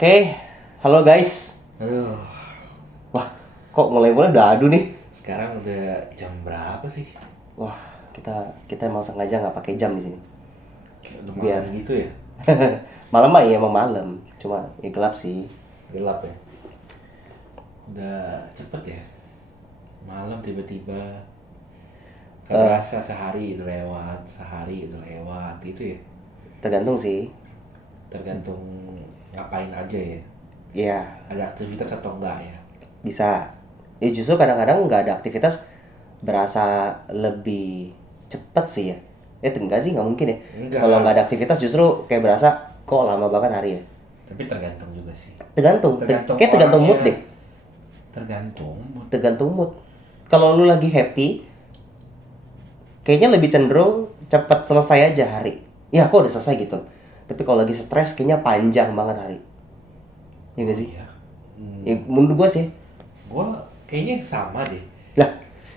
Oke, halo guys. Aduh, Wah, kok mulai-mulai udah adu nih? sekarang udah jam berapa sih? Wah, kita emang sengaja nggak pakai jam di sini. Kayak udah Biar malam gitu ya? malam mah ya emang malam, cuma ya gelap sih. Gelap ya? Udah cepet ya? Malam tiba-tiba gak berasa sehari udah lewat gitu ya? Tergantung sih. Tergantung ngapain aja ya? Iya, Ada aktivitas atau enggak ya? bisa. Ya justru kadang-kadang nggak ada aktivitas berasa lebih cepet sih ya. Enggak sih, nggak mungkin ya. Enggak. Kalau nggak ada aktivitas justru kayak berasa kok lama banget hari ya. Tapi tergantung juga sih. Kayak tergantung mood orangnya. deh. Tergantung mood. Tergantung mood. Kalau lu lagi happy, kayaknya lebih cenderung cepat selesai aja hari. Ya, kok udah selesai gitu. Tapi kalau lagi stres, kayaknya panjang banget hari. Iya gak sih? Iya. Ya, menurut gua sih. Gua kayaknya sama deh. Lah,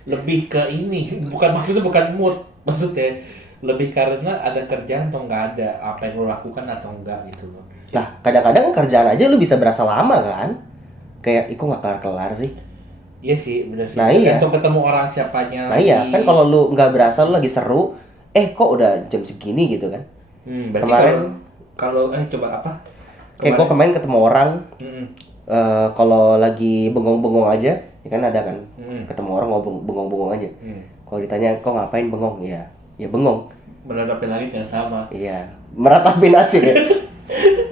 Lebih ke ini, maksudnya bukan mood, maksudnya lebih karena ada kerjaan atau nggak ada, apa yang lo lakukan atau enggak gitu loh. kadang-kadang kerjaan aja lu bisa berasa lama kan? Kayak, ih kok nggak kelar-kelar sih? Iya sih, bener sih. Nah, iya. Tergantung ketemu orang siapanya Nah lagi. iya, kan kalau lu nggak berasa lu lagi seru, kok udah jam segini gitu kan? Berarti Kemarin- kalau coba apa? Kayak gua kemarin ketemu orang, Mm-mm. kalau lagi bengong-bengong aja, ya kan ada kan? Mm-mm. Ketemu orang ngomong bengong-bengong aja. Mm. Kalau ditanya, kok ngapain bengong? Ya bengong. Menghadapi langit yang sama. Iya, meratapi nasib ya.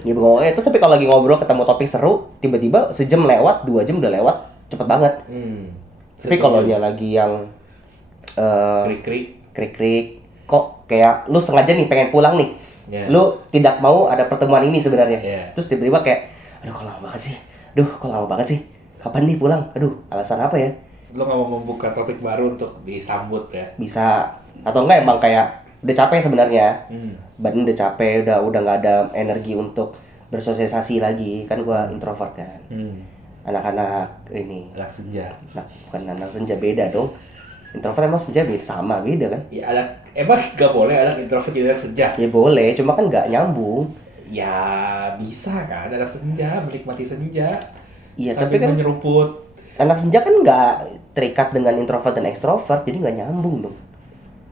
Ya bengong aja. Terus tapi kalau lagi ngobrol ketemu topik seru, tiba-tiba sejam lewat, 2 jam udah lewat, cepet banget. Tapi kalau dia lagi yang krik-krik, krik-krik, kok kayak lu sengaja nih pengen pulang nih. ya. Lu tidak mau ada pertemuan ini sebenarnya. Iya. Terus tiba-tiba kayak, aduh kok lama banget sih. Kapan nih pulang? Aduh, alasan apa ya? Lo nggak mau membuka topik baru untuk disambut ya? Bisa atau enggak emang kayak udah capek sebenarnya. Hmm. Badan udah capek, udah nggak ada energi untuk bersosialisasi lagi. Kan gua introvert kan. Anak-anak ini, Anak senja. nah, bukan anak senja, beda dong. Introvert emang senja beda kan? Ya emang nggak boleh anak introvert jadi anak senja? Ya boleh, cuma kan nggak nyambung. Ya bisa kan, anak senja menikmati senja. Iya, Sambil tapi kan menyeruput. anak senja kan nggak terikat dengan introvert dan ekstrovert, jadi nggak nyambung dong.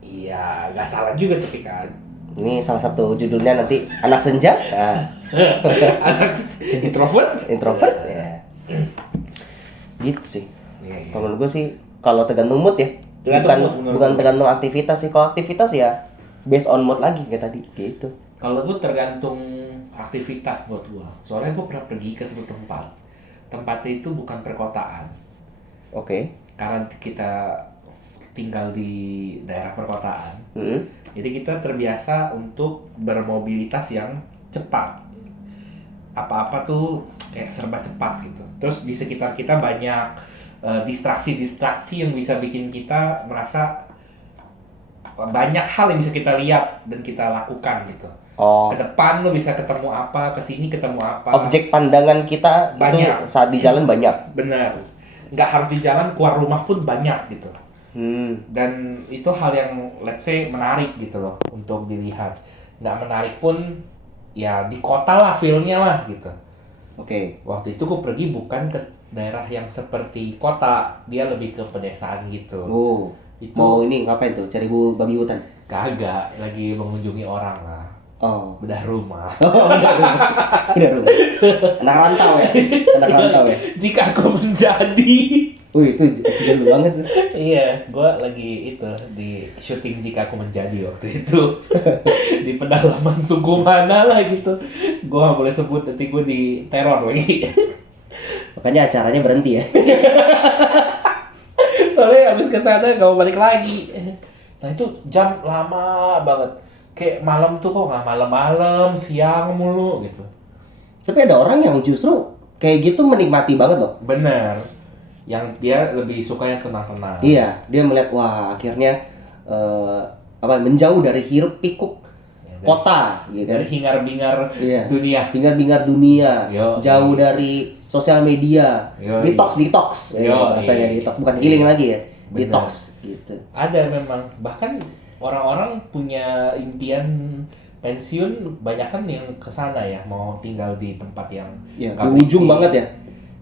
Iya, nggak salah juga tapi kan. Ini salah satu judulnya nanti anak senja, nah, Anak introvert? introvert ya. Gitu sih. Iya. Kalau menurut gue sih, kalau tergantung mood ya. Tergantung mood, menurut Bukan gue. tergantung aktivitas sih. Kalau aktivitas ya based on mood lagi kayak tadi gitu. Kalau gue tergantung aktivitas buat gue. Soalnya gue pernah pergi ke suatu tempat. Tempatnya itu bukan perkotaan. Oke. Karena kita tinggal di daerah perkotaan. Hmm. Jadi kita terbiasa untuk bermobilitas yang cepat. Apa-apa tuh kayak serba cepat gitu. Terus di sekitar kita banyak distraksi-distraksi yang bisa bikin kita merasa banyak hal yang bisa kita lihat dan kita lakukan gitu. Oh, Ke depan lo bisa ketemu apa, ke sini ketemu apa. objek pandangan kita Banyak. itu saat di jalan banyak. Bener. Nggak harus di jalan, keluar rumah pun banyak gitu. Dan itu hal yang let's say menarik gitu loh untuk dilihat. Nggak menarik pun ya di kota lah feel-nya lah gitu. Oke. Waktu itu gue pergi bukan ke daerah yang seperti kota, dia lebih ke pedesaan gitu. Oh. Itu Mau ini ngapain tuh? Cari babi hutan. kagak, lagi mengunjungi orang lah, Oh. bedah rumah. Udah. Anak rantau ya. Anak rantau ya. Jika aku menjadi Wih, itu jadul banget tuh. iya, gue lagi itu di syuting Jika Aku Menjadi waktu itu di pedalaman suku mana lah gitu. Gue gak boleh sebut, nanti gue diteror lagi. Makanya acaranya berhenti ya. Soalnya habis kesana gak mau balik lagi. Nah itu jam lama banget. Kayak malam tuh kok gak malam-malam, siang mulu gitu. Tapi ada orang yang justru kayak gitu menikmati banget loh. Bener. Yang dia lebih suka yang tenang-tenang. Iya, dia melihat wah akhirnya menjauh dari hiruk pikuk Ya, dari- kota, gitu kan. Dari hingar-bingar Iya. dunia. Bingar-bingar dunia, Yo, jauh iya. dari sosial media, Yo, detox, Yo, rasanya iya. detox, bukan healing lagi ya, Bener. detox, gitu. Ada memang. Bahkan orang-orang punya impian pensiun banyak kan yang kesana ya, mau tinggal di tempat yang Ya, nggak di ujung berisik, banget ya.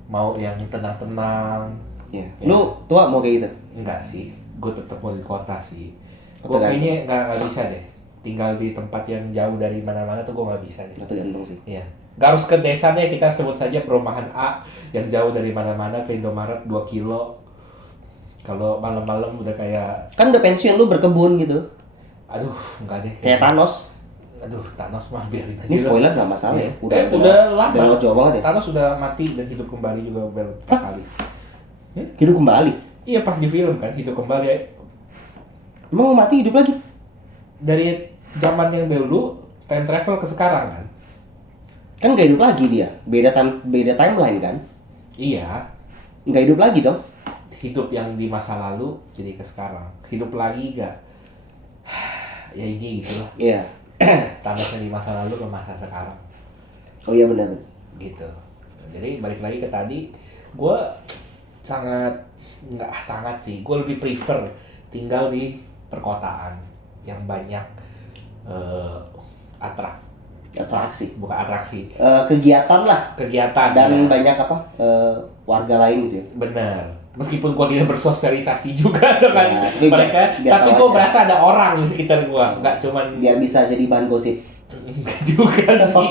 mau yang tenang-tenang. Ya. Ya. Lu tua mau kayak gitu? Enggak sih, gue tetap mau di kota sih. Gue Tergantung. kayaknya nggak bisa deh tinggal di tempat yang jauh dari mana-mana tuh, gue nggak bisa deh. Tergantung sih. Iya, nggak harus ke desa deh, kita sebut saja perumahan A yang jauh dari mana-mana, ke Indomaret 2 kilo. Kalau malam-malam udah kayak, Kan udah pensiun lu berkebun gitu. aduh enggak deh. Kayak Thanos. Aduh, Thanos mah biarin aja. Ini lah. spoiler nggak masalah ya. Udah lama. Udah lewat jauh banget ya. Thanos sudah mati dan hidup kembali juga beberapa kali. Hidup kembali. Iya, pas di film kan hidup kembali ya. Emang mau mati hidup lagi? Dari zaman yang dulu time travel ke sekarang kan. Kan nggak hidup lagi dia. Beda timeline kan? Iya, Nggak hidup lagi dong. hidup yang di masa lalu jadi ke sekarang. Hidup lagi gak? Ya ini gitu lah. Iya. Thanos yang di masa lalu ke masa sekarang. Oh iya benar. Gitu. Jadi balik lagi ke tadi, gue sangat, nggak sangat sih, gue lebih prefer tinggal di perkotaan yang banyak Atraksi. bukan atraksi, Kegiatan lah. kegiatan Dan ya. banyak apa? Warga lain gitu ya. Bener, meskipun gue tidak bersosialisasi juga dengan Ya, tapi mereka, biar tapi tahu gue aja. berasa ada orang di sekitar gue, nggak cuman Biar bisa jadi bahan gosip. enggak juga sih.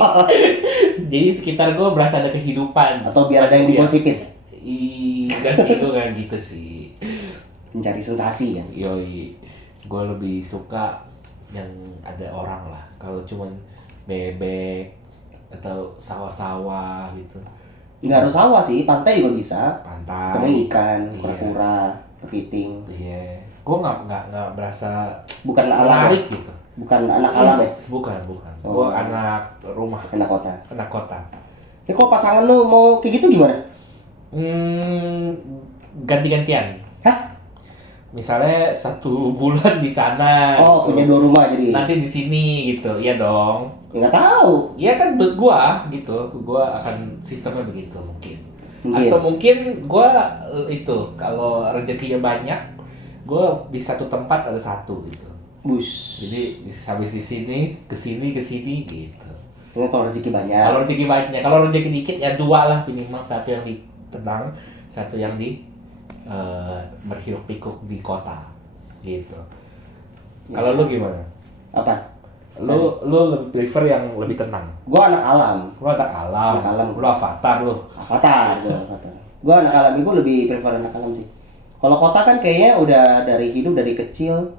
Jadi sekitar gue berasa ada kehidupan. Atau biar ada yang manusia. digosipin. Enggak sih, gue kayak gitu sih. Mencari sensasi kan. Yoi, gue lebih suka yang ada orang lah. Kalau cuman bebek atau sawah-sawah gitu, Nggak harus sawah sih, pantai juga bisa. pantai. Ketemu ikan, Iya. kura-kura, kepiting. Iya, gue nggak berasa Bukan alam ya? menarik gitu. Bukan anak alam ya? Bukan. Oh. Gue anak rumah, Anak kota. anak kota. Ya kok pasangan lu mau kayak gitu gimana? Ganti-gantian. Hah? Misalnya 1 bulan di sana. Oh, gitu. punya 2 rumah jadi. Nanti di sini gitu, iya dong. Ya, nggak tahu. Iya kan gua gitu, gua akan sistemnya begitu mungkin. Mungkin. Atau mungkin gua itu kalau rezekinya banyak, gua di satu tempat ada satu gitu. Bus. Jadi habis di sini ke sini gitu. Ini kalau rezeki banyak. Kalau rezeki banyak, kalau rezeki dikit ya 2 lah minimal, satu yang di tenang, satu yang di berhiruk pikuk di kota gitu. Ya. Kalau lu gimana? Apa? Lu lebih prefer yang lebih tenang. Gua anak alam. Lu anak alam, Anak alam. lu avatar lu. Avatar, gua anak alam. Gua lebih prefer anak alam sih. Kalau kota kan kayaknya udah dari hidup dari kecil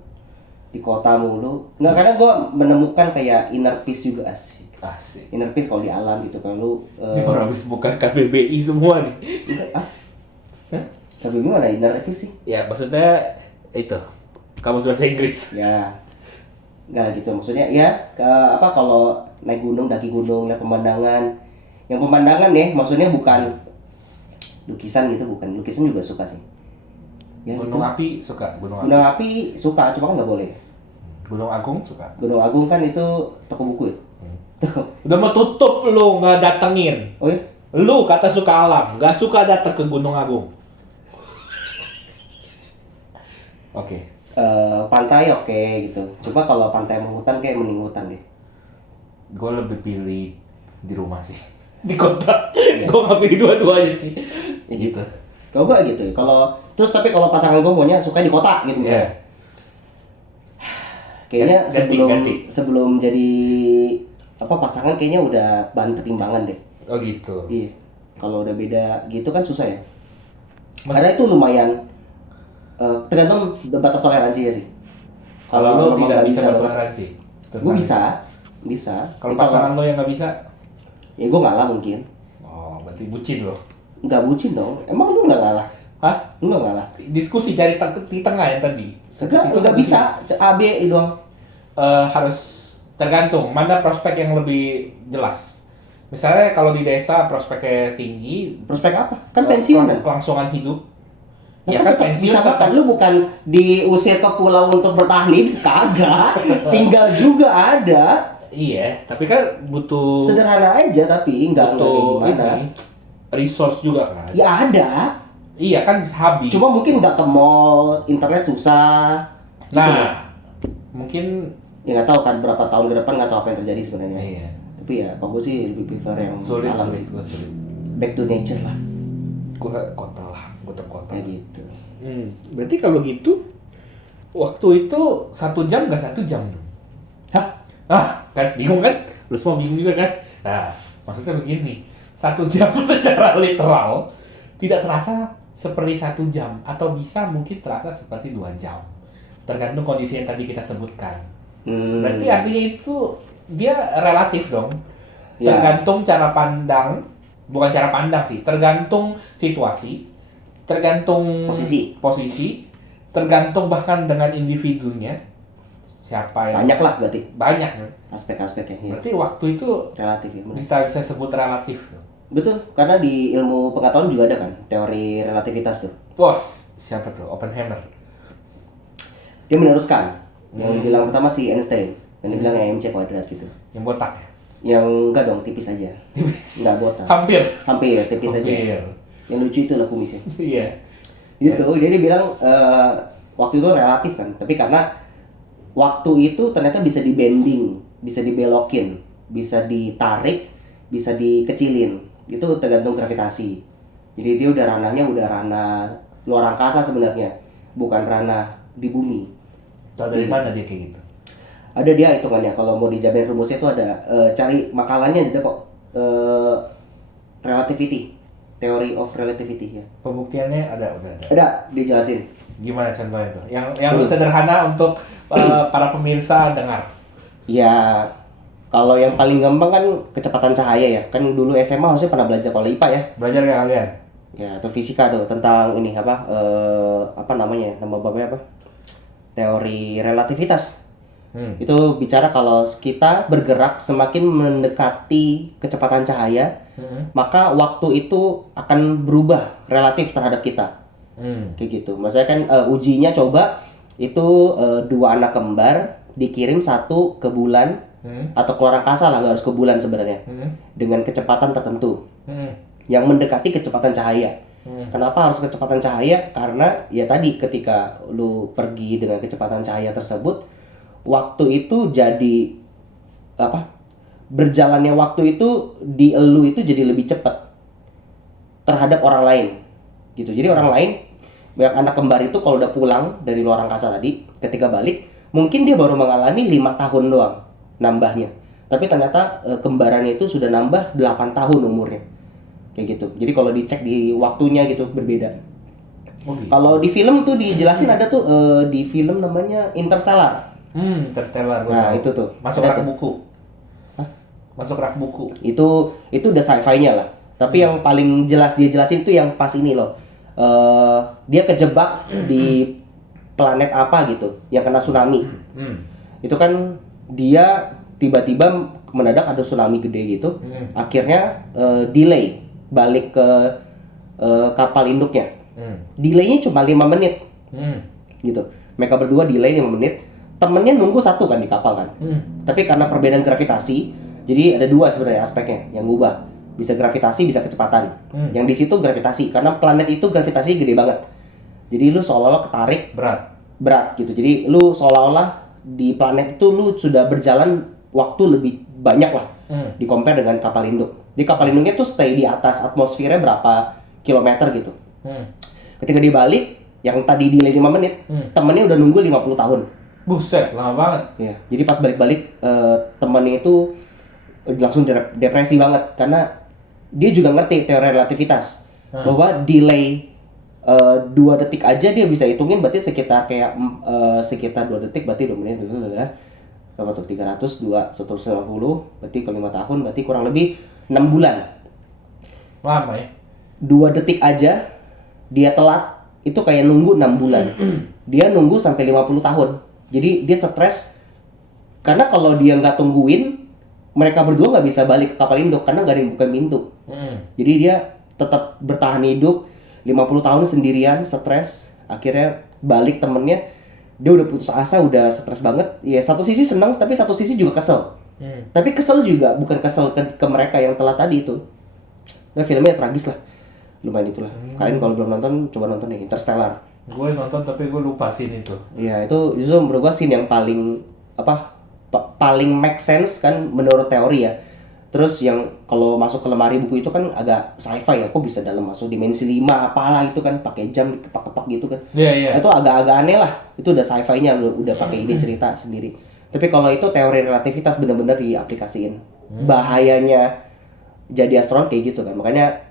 di kota mulu. Nggak, kadang gua menemukan kayak inner peace juga asik. Asik. Inner peace kalau di alam gitu, kalau lu Ini baru habis buka KBBI semua nih. ah, Hah? tapi gimana inner peace sih? Ya maksudnya itu, kamus bahasa Inggris. Ya, nggak gitu maksudnya ya apa kalau naik gunung, daki gunung, lihat pemandangan. Yang pemandangan ya, maksudnya bukan lukisan gitu, bukan lukisan juga suka sih. Ya, Gunung gitu. Api suka, Gunung Api. Gunung api suka, cuma kan nggak boleh. Gunung Agung suka. Gunung Agung kan itu toko buku ya. Tuh. Udah mau tutup lu nggak datengin. Oh ya? Lu kata suka alam, nggak suka datang ke Gunung Agung. Oke. Pantai oke gitu. Coba kalau pantai sama hutan kayak mending hutan deh. Gue lebih pilih di rumah sih. Di kota. Gue nggak pilih dua-duanya sih. Ya gitu. Kalau gua gitu. Kalau terus tapi kalau pasangan gua maunya suka di kota gitu misalnya. Iya. Kayaknya Ganti. sebelum jadi apa pasangan kayaknya udah bahan pertimbangan deh. Oh gitu. Iya. Kalau udah beda gitu kan susah ya. Karena itu lumayan tergantung batas toleransi ya sih. Kalau lo memang tidak nggak bisa banget. bertoleransi. Gue bisa. Kalau Ya, pasangan lo yang nggak bisa, ya gue ngalah mungkin. oh berarti bucin lo. Nggak bucin dong. Emang lu nggak ngalah? Hah? Lu nggak ngalah? Diskusi cari di tengah yang tadi. Nggak bisa. A B doang. Harus tergantung mana prospek yang lebih jelas. Misalnya kalau di desa prospeknya tinggi, Prospek apa? Kan pensiunan. kelangsungan hidup. Nah, Ya kan kan tetap bisa pensiun makan. Lu bukan diusir ke pulau untuk bertahan hidup, kagak. Tinggal juga ada. Iya, tapi kan butuh Sederhana aja tapi nggak kayak butuh gimana. ini, resource juga kan. Ya ada. Iya kan bisa habis. Cuma mungkin nggak ke mall, internet susah. Nah, mungkin Ya nggak tahu kan berapa tahun ke depan nggak tahu apa yang terjadi sebenarnya. Iya. Tapi ya kalau gue sih lebih prefer yang Sulit, alam sulit, sih. gue sulit. Back to nature lah. Gue kota lah, gue terkota. Kayak gitu. Berarti kalau gitu, waktu itu 1 jam nggak 1 jam dong? Hah? Kan bingung kan? Lu semua bingung juga kan? Nah, maksudnya begini, 1 jam secara literal tidak terasa seperti 1 jam, atau bisa mungkin terasa seperti 2 jam, tergantung kondisi yang tadi kita sebutkan. Berarti artinya itu dia relatif dong, Ya. tergantung cara pandang, bukan cara pandang sih, tergantung situasi, tergantung posisi, tergantung bahkan dengan individunya, siapa yang Banyak lah berarti banyak. aspek-aspeknya. Ya. Berarti waktu itu Relatif ya. Benar. bisa sebut relatif. Betul, karena di ilmu pengetahuan juga ada kan teori relativitas tuh. Bos, siapa tuh? Oppenheimer. Dia meneruskan. Yang bilang pertama si Einstein, yang dibilang mc kuadrat gitu. Yang botak ya? Yang enggak dong, tipis aja. Enggak botak. Hampir. Hampir ya, tipis aja. Hampir. Yang lucu itu lah kumisnya. Iya. Gitu, jadi dia bilang waktu itu relatif kan, tapi karena waktu itu ternyata bisa dibending, bisa dibelokin, bisa ditarik, bisa dikecilin. Itu tergantung gravitasi. Jadi dia udah ranahnya udah ranah luar angkasa sebenarnya, bukan ranah di bumi. Tahu dari mana dia kayak gitu? Ada dia hitungannya, kalau mau dijabarin rumusnya itu ada, cari makalannya ada kok, relativity, theory of relativity ya. Pembuktiannya ada, udah ada. Ada, dijelasin. Gimana contohnya tuh? Yang sederhana untuk para pemirsa dengar. Ya, kalau yang paling gampang kan kecepatan cahaya ya. Kan dulu SMA harusnya pernah belajar kalau IPA ya. Belajar ya kalian? Ya, atau fisika tuh tentang ini apa namanya? Nama babnya apa? Teori relativitas. Itu bicara kalau kita bergerak semakin mendekati kecepatan cahaya, maka waktu itu akan berubah relatif terhadap kita. Kayak gitu. Maksudnya kan ujinya coba itu 2 anak kembar dikirim satu ke bulan atau ke luar angkasa lah, nggak harus ke bulan sebenarnya, dengan kecepatan tertentu yang mendekati kecepatan cahaya. Kenapa harus kecepatan cahaya? Karena ya tadi ketika lu pergi dengan kecepatan cahaya tersebut, waktu itu jadi apa? Berjalannya waktu itu di elu itu jadi lebih cepat terhadap orang lain. Gitu. Jadi orang lain, yang anak kembar itu kalau udah pulang dari luar angkasa tadi, ketika balik, mungkin dia baru mengalami 5 tahun doang nambahnya. Tapi ternyata kembarannya itu sudah nambah 8 tahun umurnya. Kayak gitu. Jadi kalau dicek di waktunya gitu berbeda. Gitu. Kalau di film tuh dijelasin ada tuh di film namanya Interstellar. Interstellar. Nah, itu tuh. Masuk Ada rak tuh. buku. Hah? Masuk rak buku. Itu udah sci-fi-nya lah. Tapi yang paling jelas dia jelasin tuh yang pas ini loh. Dia kejebak di planet apa gitu yang kena tsunami. Itu kan dia tiba-tiba mendadak ada tsunami gede gitu. Akhirnya delay balik ke kapal induknya. Delaynya cuma 5 menit. Gitu. Mereka berdua delay 5 menit. Temennya nunggu satu kan di kapal kan. Tapi karena perbedaan gravitasi, jadi ada 2 sebenarnya aspeknya yang ngubah. Bisa gravitasi, bisa kecepatan. Yang di situ gravitasi, karena planet itu gravitasi gede banget. Jadi lu seolah-olah ketarik berat gitu. Jadi lu seolah-olah di planet itu lu sudah berjalan waktu lebih banyak lah di compare dengan kapal induk. Di kapal induknya tuh stay di atas atmosfernya berapa kilometer gitu. Ketika dia balik, yang tadi delay 5 menit, temennya udah nunggu 50 tahun. Buset, lama banget. Ya, jadi pas balik-balik temennya itu langsung depresi banget karena dia juga ngerti teori relativitas bahwa delay 2 detik aja dia bisa hitungin, berarti sekitar kayak sekitar 2 detik berarti 2 menit berapa tuh, 300, 2, 150, berarti ke 5 tahun berarti kurang lebih 6 bulan. Lama ya? 2 detik aja dia telat, itu kayak nunggu 6 bulan. Dia nunggu sampai 50 tahun. Jadi dia stres, karena kalau dia nggak tungguin, mereka berdua nggak bisa balik ke kapal induk karena nggak ada yang buka pintu. Jadi dia tetap bertahan hidup 50 tahun sendirian, stres. Akhirnya balik temennya, dia udah putus asa, udah stres banget. Ya satu sisi senang, tapi satu sisi juga kesel. Tapi kesel juga bukan kesel ke mereka yang telat tadi itu. Nah, filmnya tragis lah, lumayan itulah. Kalian kalau belum nonton, coba nonton nih Interstellar. Gue nonton tapi gue lupa scene itu. Iya, itu justru menurut gua scene yang paling paling make sense kan menurut teori ya. Terus yang kalau masuk ke lemari buku itu kan agak sci-fi ya, kok bisa dalam masuk dimensi 5 apalah itu kan pakai jam diketok-ketok gitu kan. Iya. Itu agak-agak aneh lah. Itu udah sci-fi-nya udah pakai ide cerita sendiri. Tapi kalau itu teori relativitas benar-benar diaplikasiin. Bahayanya jadi astronot kayak gitu kan. Makanya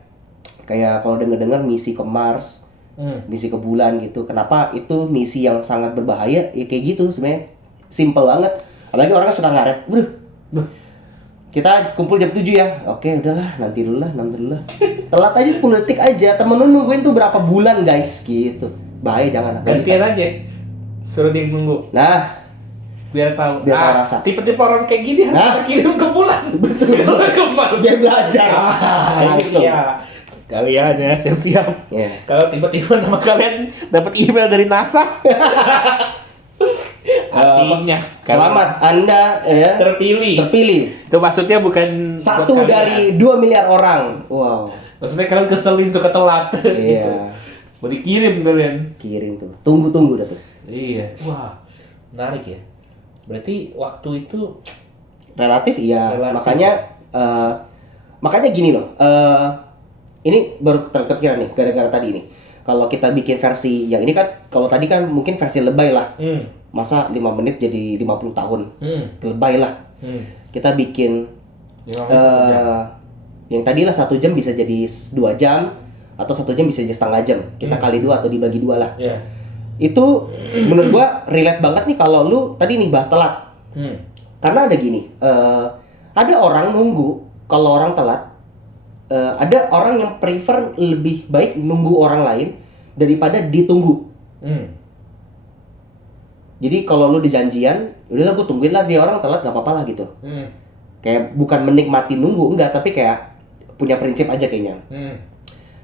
kayak kalau denger-dengar misi ke Mars, misi ke bulan gitu. Kenapa itu misi yang sangat berbahaya? Ya kayak gitu sebenarnya. Simple banget. Apalagi orang kan suka ngaret. Kita kumpul jam 7 ya. Oke, udahlah, nanti dulu lah. Telat aja 10 detik aja. Temen lu nungguin tuh berapa bulan, guys, gitu. Bahaya, jangan. Gantian aja. Suruh dia nunggu. Nah, Biar tahu. Biar tahu rasa. Tipe-tipe orang kayak gini harus kita kirim ke bulan. Betul. Ke Mars. Biar belajar. Langsung. Ya. Kalian ya siap-siap. Yeah. Kalau tiba-tiba nama kalian dapat email dari NASA. Artinya Selamat, Anda ya terpilih. Itu maksudnya bukan satu buat dari kalian. 2 miliar orang. Wow. Maksudnya kalian keselin suka telat. Iya. Gitu. Mau dikirim kalian. Kirim tuh. Tunggu dah tuh. Iya. Wah, menarik ya. Berarti waktu itu Relatif iya. Relatif. Makanya gini loh. Ini baru terkepikiran nih gara-gara tadi nih. Kalau kita bikin versi yang ini kan, kalau tadi kan mungkin versi lebay lah. Masa 5 menit jadi 50 tahun. Lebay lah. Kita bikin 5 menit 1 jam. yang tadi lah 1 jam bisa jadi 2 jam atau 1 jam bisa jadi setengah jam. Kita kali 2 atau dibagi 2 lah. Iya. Itu menurut gua relate banget nih kalau lu tadi nih bahas telat. Karena ada gini, ada orang nunggu kalau orang telat. Ada orang yang prefer lebih baik nunggu orang lain daripada ditunggu. Jadi kalau lu di janjian, udahlah gue tungguin lah dia orang telat, gak apa-apa lah gitu. Kayak bukan menikmati nunggu, enggak, tapi kayak punya prinsip aja kayaknya.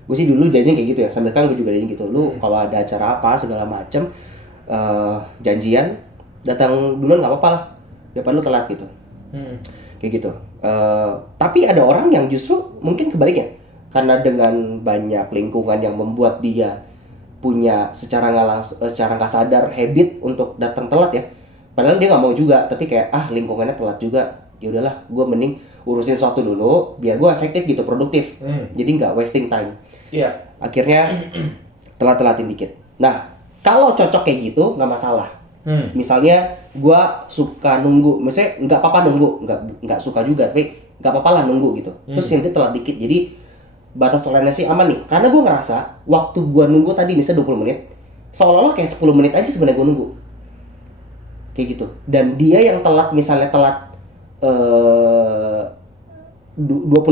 Gue sih dulu janjian kayak gitu ya, sambil kan gue juga janjian gitu. Lu kalau ada acara apa segala macem, janjian datang duluan gak apa-apa lah, daripada lu telat gitu. Kayak gitu. Tapi ada orang yang justru mungkin kebaliknya, karena dengan banyak lingkungan yang membuat dia punya secara nggak sadar habit untuk datang telat ya. Padahal dia nggak mau juga, tapi kayak lingkungannya telat juga. Ya udahlah, gue mending urusin sesuatu dulu, biar gue efektif gitu, produktif. Jadi nggak wasting time. Iya. Akhirnya telat-telatin dikit. Nah, kalau cocok kayak gitu nggak masalah. Misalnya gue suka nunggu, maksudnya nggak apa-apa nunggu, nggak suka juga, tapi nggak apa-apa lah nunggu gitu. Terus yang dia telat dikit, jadi batas toleransi aman nih. Karena gue ngerasa waktu gue nunggu tadi misalnya 20 menit, seolah-olah kayak 10 menit aja sebenarnya gue nunggu. Kayak gitu. Dan dia yang telat, misalnya telat 20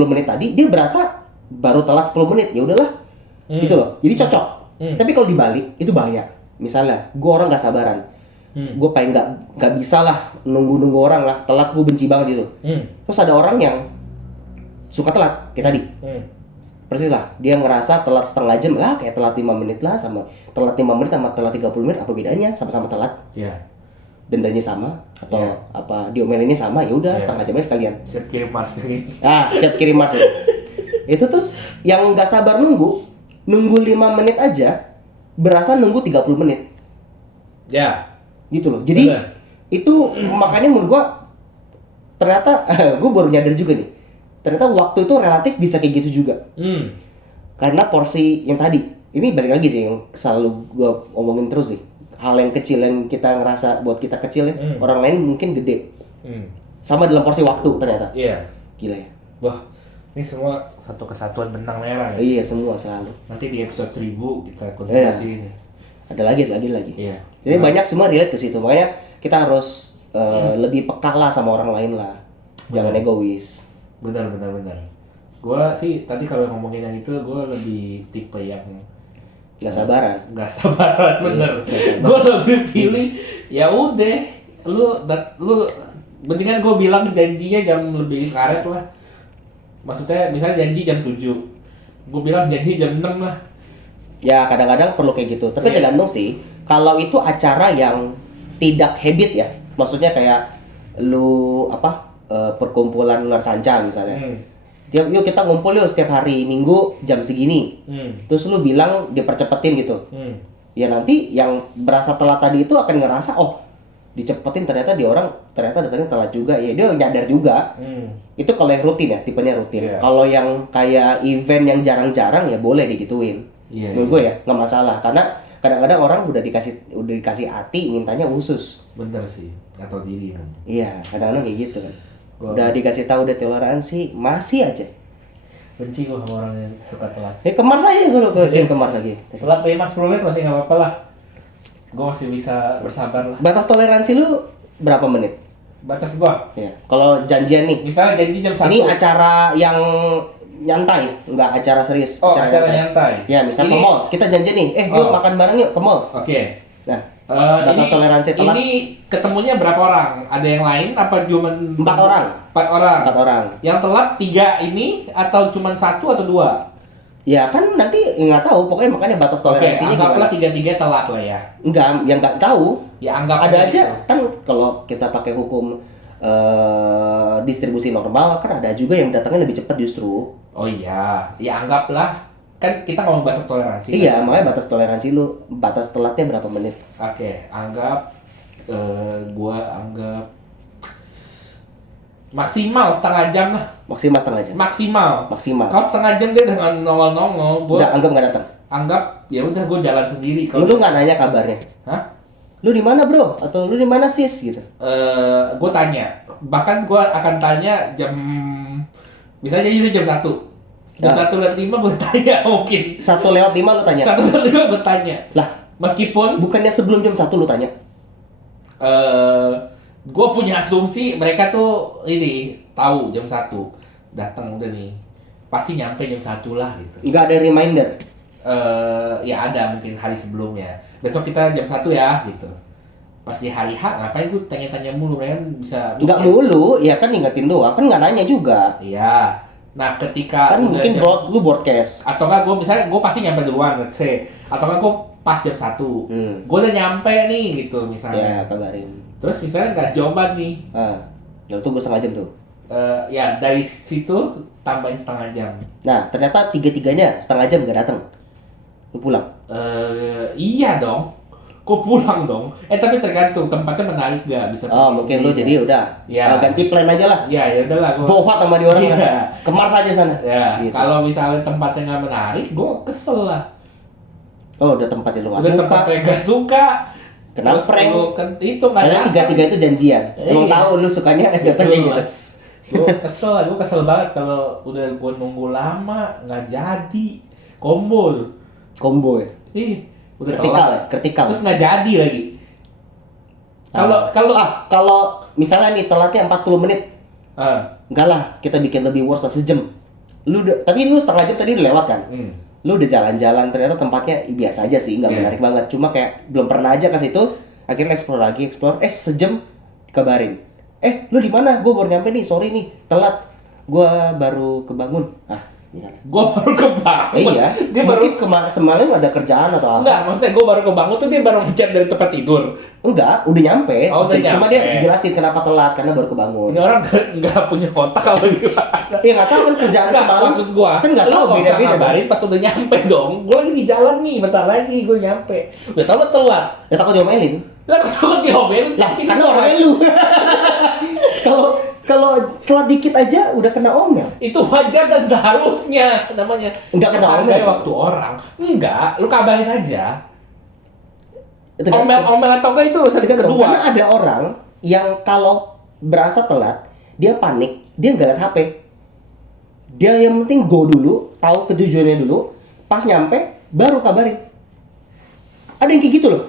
menit tadi, dia berasa baru telat 10 menit. Ya udahlah. Gitu loh. Jadi cocok. Tapi kalau dibalik itu bahaya. Misalnya gue orang nggak sabaran. Gue pengen nggak bisa lah nunggu orang lah, telat gue benci banget gitu. Terus ada orang yang suka telat kayak tadi, persis lah, dia ngerasa telat setengah jam lah, kayak telat 5 menit lah, sama telat 5 menit sama telat 30 menit apa bedanya, sama-sama telat. Dendanya sama atau apa diomelinnya sama, ya udah setengah jamnya sekalian. Siap kirim Mars ini. Siap kirim Mars itu. Itu terus yang nggak sabar nunggu 5 menit aja berasa nunggu 30 menit. Ya. Gitu loh. Jadi bener. Itu makanya menurut gua ternyata gua baru nyadar juga nih. Ternyata waktu itu relatif bisa kayak gitu juga. Karena porsi yang tadi, ini balik lagi sih yang selalu gua omongin terus sih. Hal yang kecil yang kita ngerasa buat kita kecil ya, orang lain mungkin gede. Sama dalam porsi waktu ternyata. Iya. Gila ya. Wah, ini semua satu kesatuan benang merah ya. Iya, semua selalu. Nanti di episode 1000 kita kontribusi ini. Ada lagi. Iya. Jadi banyak semua relate ke situ. Makanya kita harus lebih peka lah sama orang lain lah. Jangan egois. Benar. Gua sih tadi kalau ngomongin yang itu, gua lebih tipe yang Nggak sabaran. Bener. Gua lebih pilih ya udah, lu mendingan gua bilang janjinya jam lebih karet lah. Maksudnya misalnya janji jam 7, gua bilang janji jam 6 lah. Ya kadang-kadang perlu kayak gitu. Tapi tergantung sih. Kalau itu acara yang tidak habit ya, maksudnya kayak lu perkumpulan luar sanca misalnya. Yuk kita ngumpul yuk setiap hari Minggu jam segini. Terus lu bilang dipercepetin gitu. Ya nanti yang berasa telat tadi itu akan ngerasa dicepetin, ternyata datangnya telat juga, ya dia nyadar juga. Itu kalau yang rutin ya, tipenya rutin. Iya. Kalau yang kayak event yang jarang-jarang ya boleh digituin. Iya, Menurut gue ya nggak masalah, karena kadang-kadang orang udah dikasih hati, mintanya usus. Bener sih, atau diri kan. Iya, kadang-kadang kayak gitu kan. Gua Udah dikasih tahu udah toleransi, masih aja. benci gua sama orang yang suka telat. Ya kemas aja suruh ke Mars lagi. Telat 5-10 menit masih nggak apa-apa lah. Gua masih bisa bersabar lah. Batas toleransi lu berapa menit? Batas gua, Ya. Kalau janjian nih, misalnya janji jam 1. ini acara yang nyantai, nggak acara serius. Oh, acara nyantai. Ya, misal Ini- ke mall, kita janjian nih, yuk Oh. makan bareng yuk ke mall. Oke. Nah, batas toleransi telat Ini ketemunya berapa orang? Ada yang lain apa cuma 4 orang. 4 orang. 4 orang. Yang telat 3 ini atau cuma 1 atau 2? Ya kan nanti nggak tahu, pokoknya makanya batas Oke, toleransinya anggaplah gimana. 3-3 telat lah ya. Enggak, yang nggak tahu. Ya anggap Ada aja gitu. kan kalau kita pakai hukum distribusi normal kan ada juga yang datangnya lebih cepat justru. Oh iya, ya anggaplah kan kita ngomong bahasa toleransi. Iya, kan? makanya batas toleransi lu, batas telatnya berapa menit? Oke, anggap gua anggap maksimal setengah jam lah. Maksimal setengah jam. Maksimal. Maksimal. Kalau setengah jam dia dengan nongol-nongol, gua Udah anggap nggak datang. anggap ya udah gua jalan sendiri. Lu nggak nanya kabarnya. Hah? Lu di mana bro? Atau lu di mana sis gitu? Gue tanya, bahkan gue akan tanya jam, misalnya itu jam 1 jam Ah. 1:05 gue tanya mungkin 1:05 lu tanya. 1:05 gue tanya, Lah, meskipun bukannya sebelum jam 1 lu tanya? gue punya asumsi mereka tuh ini tahu jam 1 datang udah nih pasti nyampe jam 1 lah gitu. Nggak ada reminder. Ya ada mungkin hari sebelumnya, besok kita jam 1 ya gitu. Pas di hari H ngapain gue tanya-tanya mulu, mereka bisa Nggak mulu, ya kan ingetin doang. Kan nggak nanya juga. iya. Nah ketika Kan udah mungkin jam- lu broadcast. atau enggak gue misalnya gue pasti nyampe duluan, let's say, atau enggak gue pas jam 1 gue udah nyampe nih gitu Ya, misalnya. kabarin. Terus misalnya nggak ada jawaban nih, Ya tunggu setengah jam tuh. ya dari situ tambahin setengah jam. Nah, ternyata tiga-tiganya setengah jam nggak datang. Lu pulang. Iya dong, gue pulang dong. Tapi tergantung tempatnya menarik gak, bisa. Oh, pergi mungkin lu sendiri jadi nggak? udah. Ya. Ganti plan aja lah. Ya udahlah gue. Bohong sama di orang. Iya. Ke Mars aja sana. Ya, Gitu. kalau misalnya tempatnya nggak menarik, gue kesel lah. Oh, udah tempatnya lu nggak Udah suka. tempatnya nggak suka. Kena Terus prank. lu itu nggak Karena datang. tiga-tiga itu janjian. Emang Iya. tahu lu sukanya datang kayak gitu. Gue kesel banget kalau udah gue nunggu lama nggak jadi kombol. Combo ya. Ih, udah Vertikal telat. ya, vertikal. Terus nggak jadi lagi. Kalau misalnya nih telatnya 40 menit. Enggak lah, kita bikin lebih worse lah, sejam. Tapi lu setengah jam tadi udah lewat kan? Lu udah jalan-jalan, ternyata tempatnya biasa aja sih, nggak Iya. menarik banget. Cuma kayak belum pernah aja ke situ, akhirnya explore lagi, sejam kabarin. Lu di mana? Gue baru nyampe nih, sorry nih, telat. Gue baru kebangun. Misalnya. gue baru kebangun. Iya, Dia baru mungkin semalam ada kerjaan atau apa. enggak, maksudnya gue baru kebangun tuh dia baru ngechat dari tempat tidur. Enggak, udah nyampe. Oh, udah Cuma nyampe. dia jelasin kenapa telat, karena baru kebangun. Ini orang nggak punya kontak kalau gimana? Ya nggak tahu kan kerjaan Enggak, semalam. maksud gua Kan nggak lu tahu nggak usah beda-beda. ngabarin pas udah nyampe dong. Gua lagi di jalan nih, bentar lagi gua nyampe. Udah tau lo telat. Ya takut diomelin. Lah kok diomelin? Lah, Itu karena orang- orangnya lu. Kalau telat dikit aja udah kena omel. itu wajar dan seharusnya namanya. Nggak kena Menghargai omel. waktu orang. Enggak, lu kabarin aja. Itu kan- Omel atau enggak itu urusan Tergantung, kedua. karena ada orang yang kalau berasa telat, dia panik, dia nggak liat HP. Dia yang penting go dulu, tahu ketujuannya dulu, pas nyampe baru kabarin. Ada yang kayak gitu loh.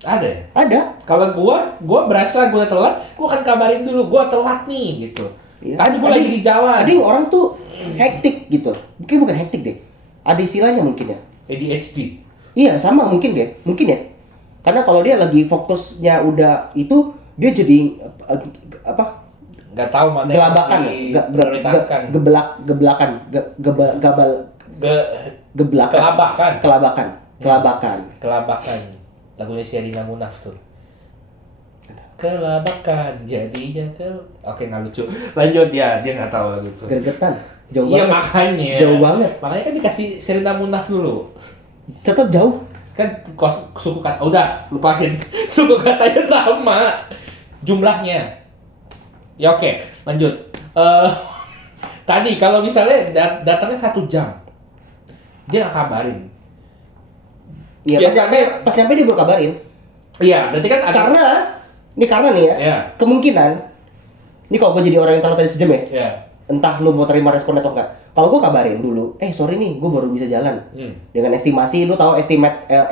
Ada ya? Ada. Kalau gua berasa gua telat, gua akan kabarin dulu gua telat nih gitu. Iya. Tadi gua Ada lagi yang- di jalan. Ada yang orang tuh hektik gitu. Mungkin bukan hektik deh. Ada istilahnya mungkin ya. ADHD. Iya sama mungkin deh, mungkin ya. Karena kalau dia lagi fokusnya udah itu, dia jadi apa? Nggak tahu mana yang Gelabakan, diprioritaskan. geblakan, Kelabakan. kelabakan. Lagunya Sherina Munaf tuh. Kelabakan jadinya Oke, nggak lucu. Lanjut ya, dia nggak tahu lagu itu. Gregetan, jauh Iya banget. makanya. Jauh banget. Makanya kan dikasih Sherina Munaf dulu. Tetap jauh. Kan suku kata udah lupain. Suku katanya sama. jumlahnya. Ya oke, lanjut. Eh tadi kalau misalnya datangnya 1 jam, dia nggak kabarin. Iya, Biasanya- pas nyampe dia baru kabarin. Iya, berarti kan ada. Karena nih ya, Iya. kemungkinan, ini kalau gue jadi orang yang telat tadi sejam ya, Iya. entah lu mau terima respon atau enggak. Kalau gue kabarin dulu, sorry nih, gue baru bisa jalan. Dengan estimasi, lu tahu estimate Iya.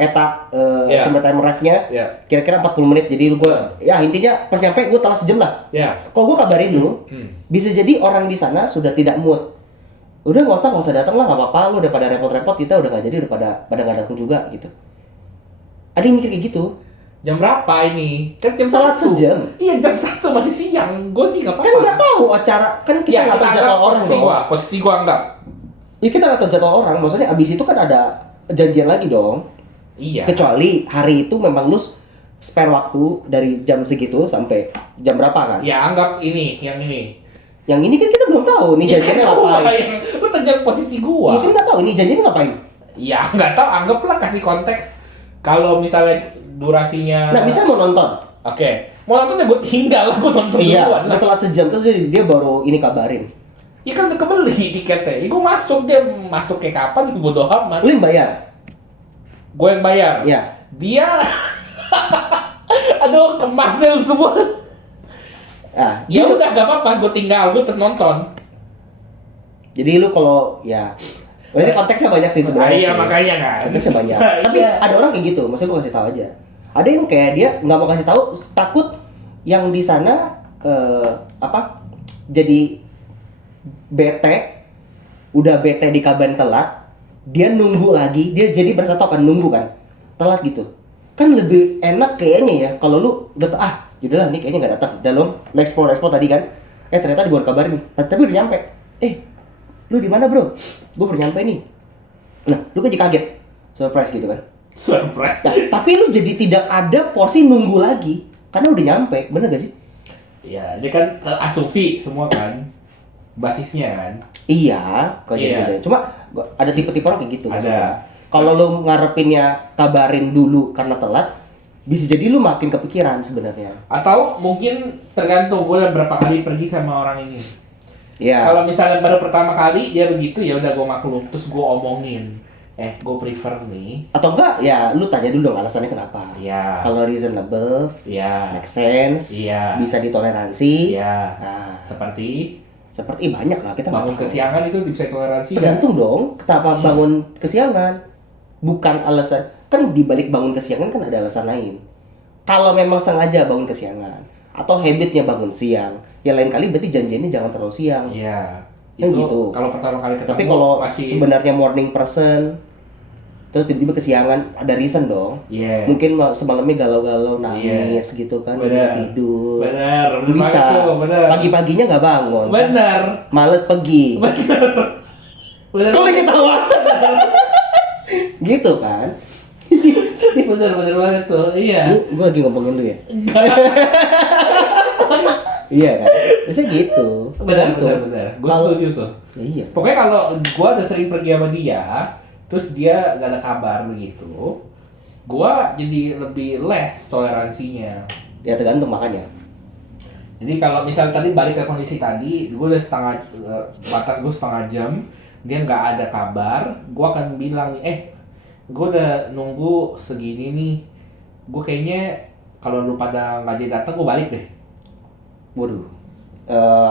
estimate time ref-nya, Iya. kira-kira 40 menit. Jadi gue, ya intinya pas nyampe gue telat sejam lah. Iya. Kalau gue kabarin dulu, bisa jadi orang di sana sudah tidak mood. Udah nggak usah datang lah, nggak apa-apa. Lu udah pada repot-repot, kita udah nggak jadi, udah pada nggak datang juga gitu. Ada yang mikir kayak gitu. Jam berapa ini? Kan jam Telat 1. sejam. Iya, jam 1 masih siang. Gue sih nggak apa-apa. Kan nggak tahu acara, kan kita Iya, nggak tahu jadwal orang dong. Posisi gua anggap. Ya kita nggak tahu jadwal orang. Maksudnya abis itu kan ada janjian lagi dong. Iya. Kecuali hari itu memang lu spare waktu dari jam segitu sampai jam berapa kan? Ya anggap ini, yang ini. Yang ini kan kita belum tahu nih janjiannya ngapain. Lu terjang posisi gua. Iya kan nggak tahu nih janjiannya ngapain. Ya nggak tahu, anggaplah kasih konteks. Kalau misalnya durasinya. Nah bisa mau nonton. Oke. Mau nonton ya gue tinggal lah, gue nonton Iya, duluan udah lah. telat sejam terus dia baru ini kabarin. Ya kan udah kebeli tiketnya. Ya gue masuk, dia masuk kayak kapan, bodo amat. Lu yang bayar. Gue yang bayar. Iya. Dia aduh, kemasnya lu semua. Ah, Ya udah gak apa-apa, gue tinggal, gue nonton. jadi lu kalau ya berarti konteksnya banyak sih sebenarnya. Iya, sih. makanya kan. Konteksnya banyak. Tapi Iya. ada orang kayak gitu, maksudnya gue kasih tahu aja. Ada yang kayak dia nggak mau kasih tahu, takut yang di sana jadi bete, udah bete dikabarin telat, dia nunggu lagi, dia jadi bersatu akan nunggu kan, telat gitu. Kan lebih enak kayaknya ya kalau lu udah yaudahlah nih kayaknya nggak datang, udah lo explore tadi kan, ternyata di baru kabarin nih, tapi udah nyampe, lu di mana bro? Gue baru nyampe nih. Nah, lu kan jadi kaget, surprise gitu kan. Surprise. Nah, tapi lu jadi tidak ada porsi nunggu lagi karena udah nyampe, bener gak sih? Ya, ini kan asumsi semua kan. Basisnya kan. Iya, kalau jadi Iya. biasanya. Cuma ada tipe-tipe orang kayak gitu. Ada. maksudnya. Kalau lu ngarepinnya kabarin dulu karena telat, bisa jadi lu makin kepikiran sebenarnya. Atau mungkin tergantung gue udah berapa kali pergi sama orang ini. Iya. Kalau misalnya baru pertama kali dia begitu, ya udah gue maklum, terus gue omongin, gue prefer nih. Atau enggak, ya lu tanya dulu dong alasannya kenapa. Iya. Kalau reasonable, Iya. make sense, Iya. bisa ditoleransi. Iya. Nah, seperti seperti banyak lah kita nggak bangun tahu. kesiangan itu bisa toleransi. Tergantung dong, kenapa bangun kesiangan. Bukan alasan, kan dibalik bangun kesiangan kan ada alasan lain. Kalau memang sengaja bangun kesiangan, atau habitnya bangun siang, ya lain kali berarti janjiannya jangan terlalu siang. Iya. Kan Itu gitu. kalau pertama kali ketemu Tapi kalau masih. sebenarnya morning person, terus tiba-tiba kesiangan, ada reason dong. Iya. Mungkin semalamnya galau-galau nangis gitu kan, nggak bisa Benar. tidur. Benar. Bisa. banget tuh, benar. Pagi-paginya nggak bangun. Benar. Males pergi. Benar. Kok lagi ketawa? Gitu kan? Benar banget tuh. Iya. Ini gue lagi ngomongin lu ya? Enggak. Iya kan? Biasanya gitu. Benar. Tergantung. Gue Kalau- setuju tuh. Iya. Pokoknya kalau gua udah sering pergi sama dia, terus dia gak ada kabar begitu, gua jadi lebih less toleransinya. Ya tergantung makanya. Jadi kalau misal tadi balik ke kondisi tadi, gua udah batas gua setengah jam, dia nggak ada kabar, gua akan bilang nih, gua udah nunggu segini nih, gua kayaknya kalau lu pada nggak jadi datang, gua balik deh. Waduh.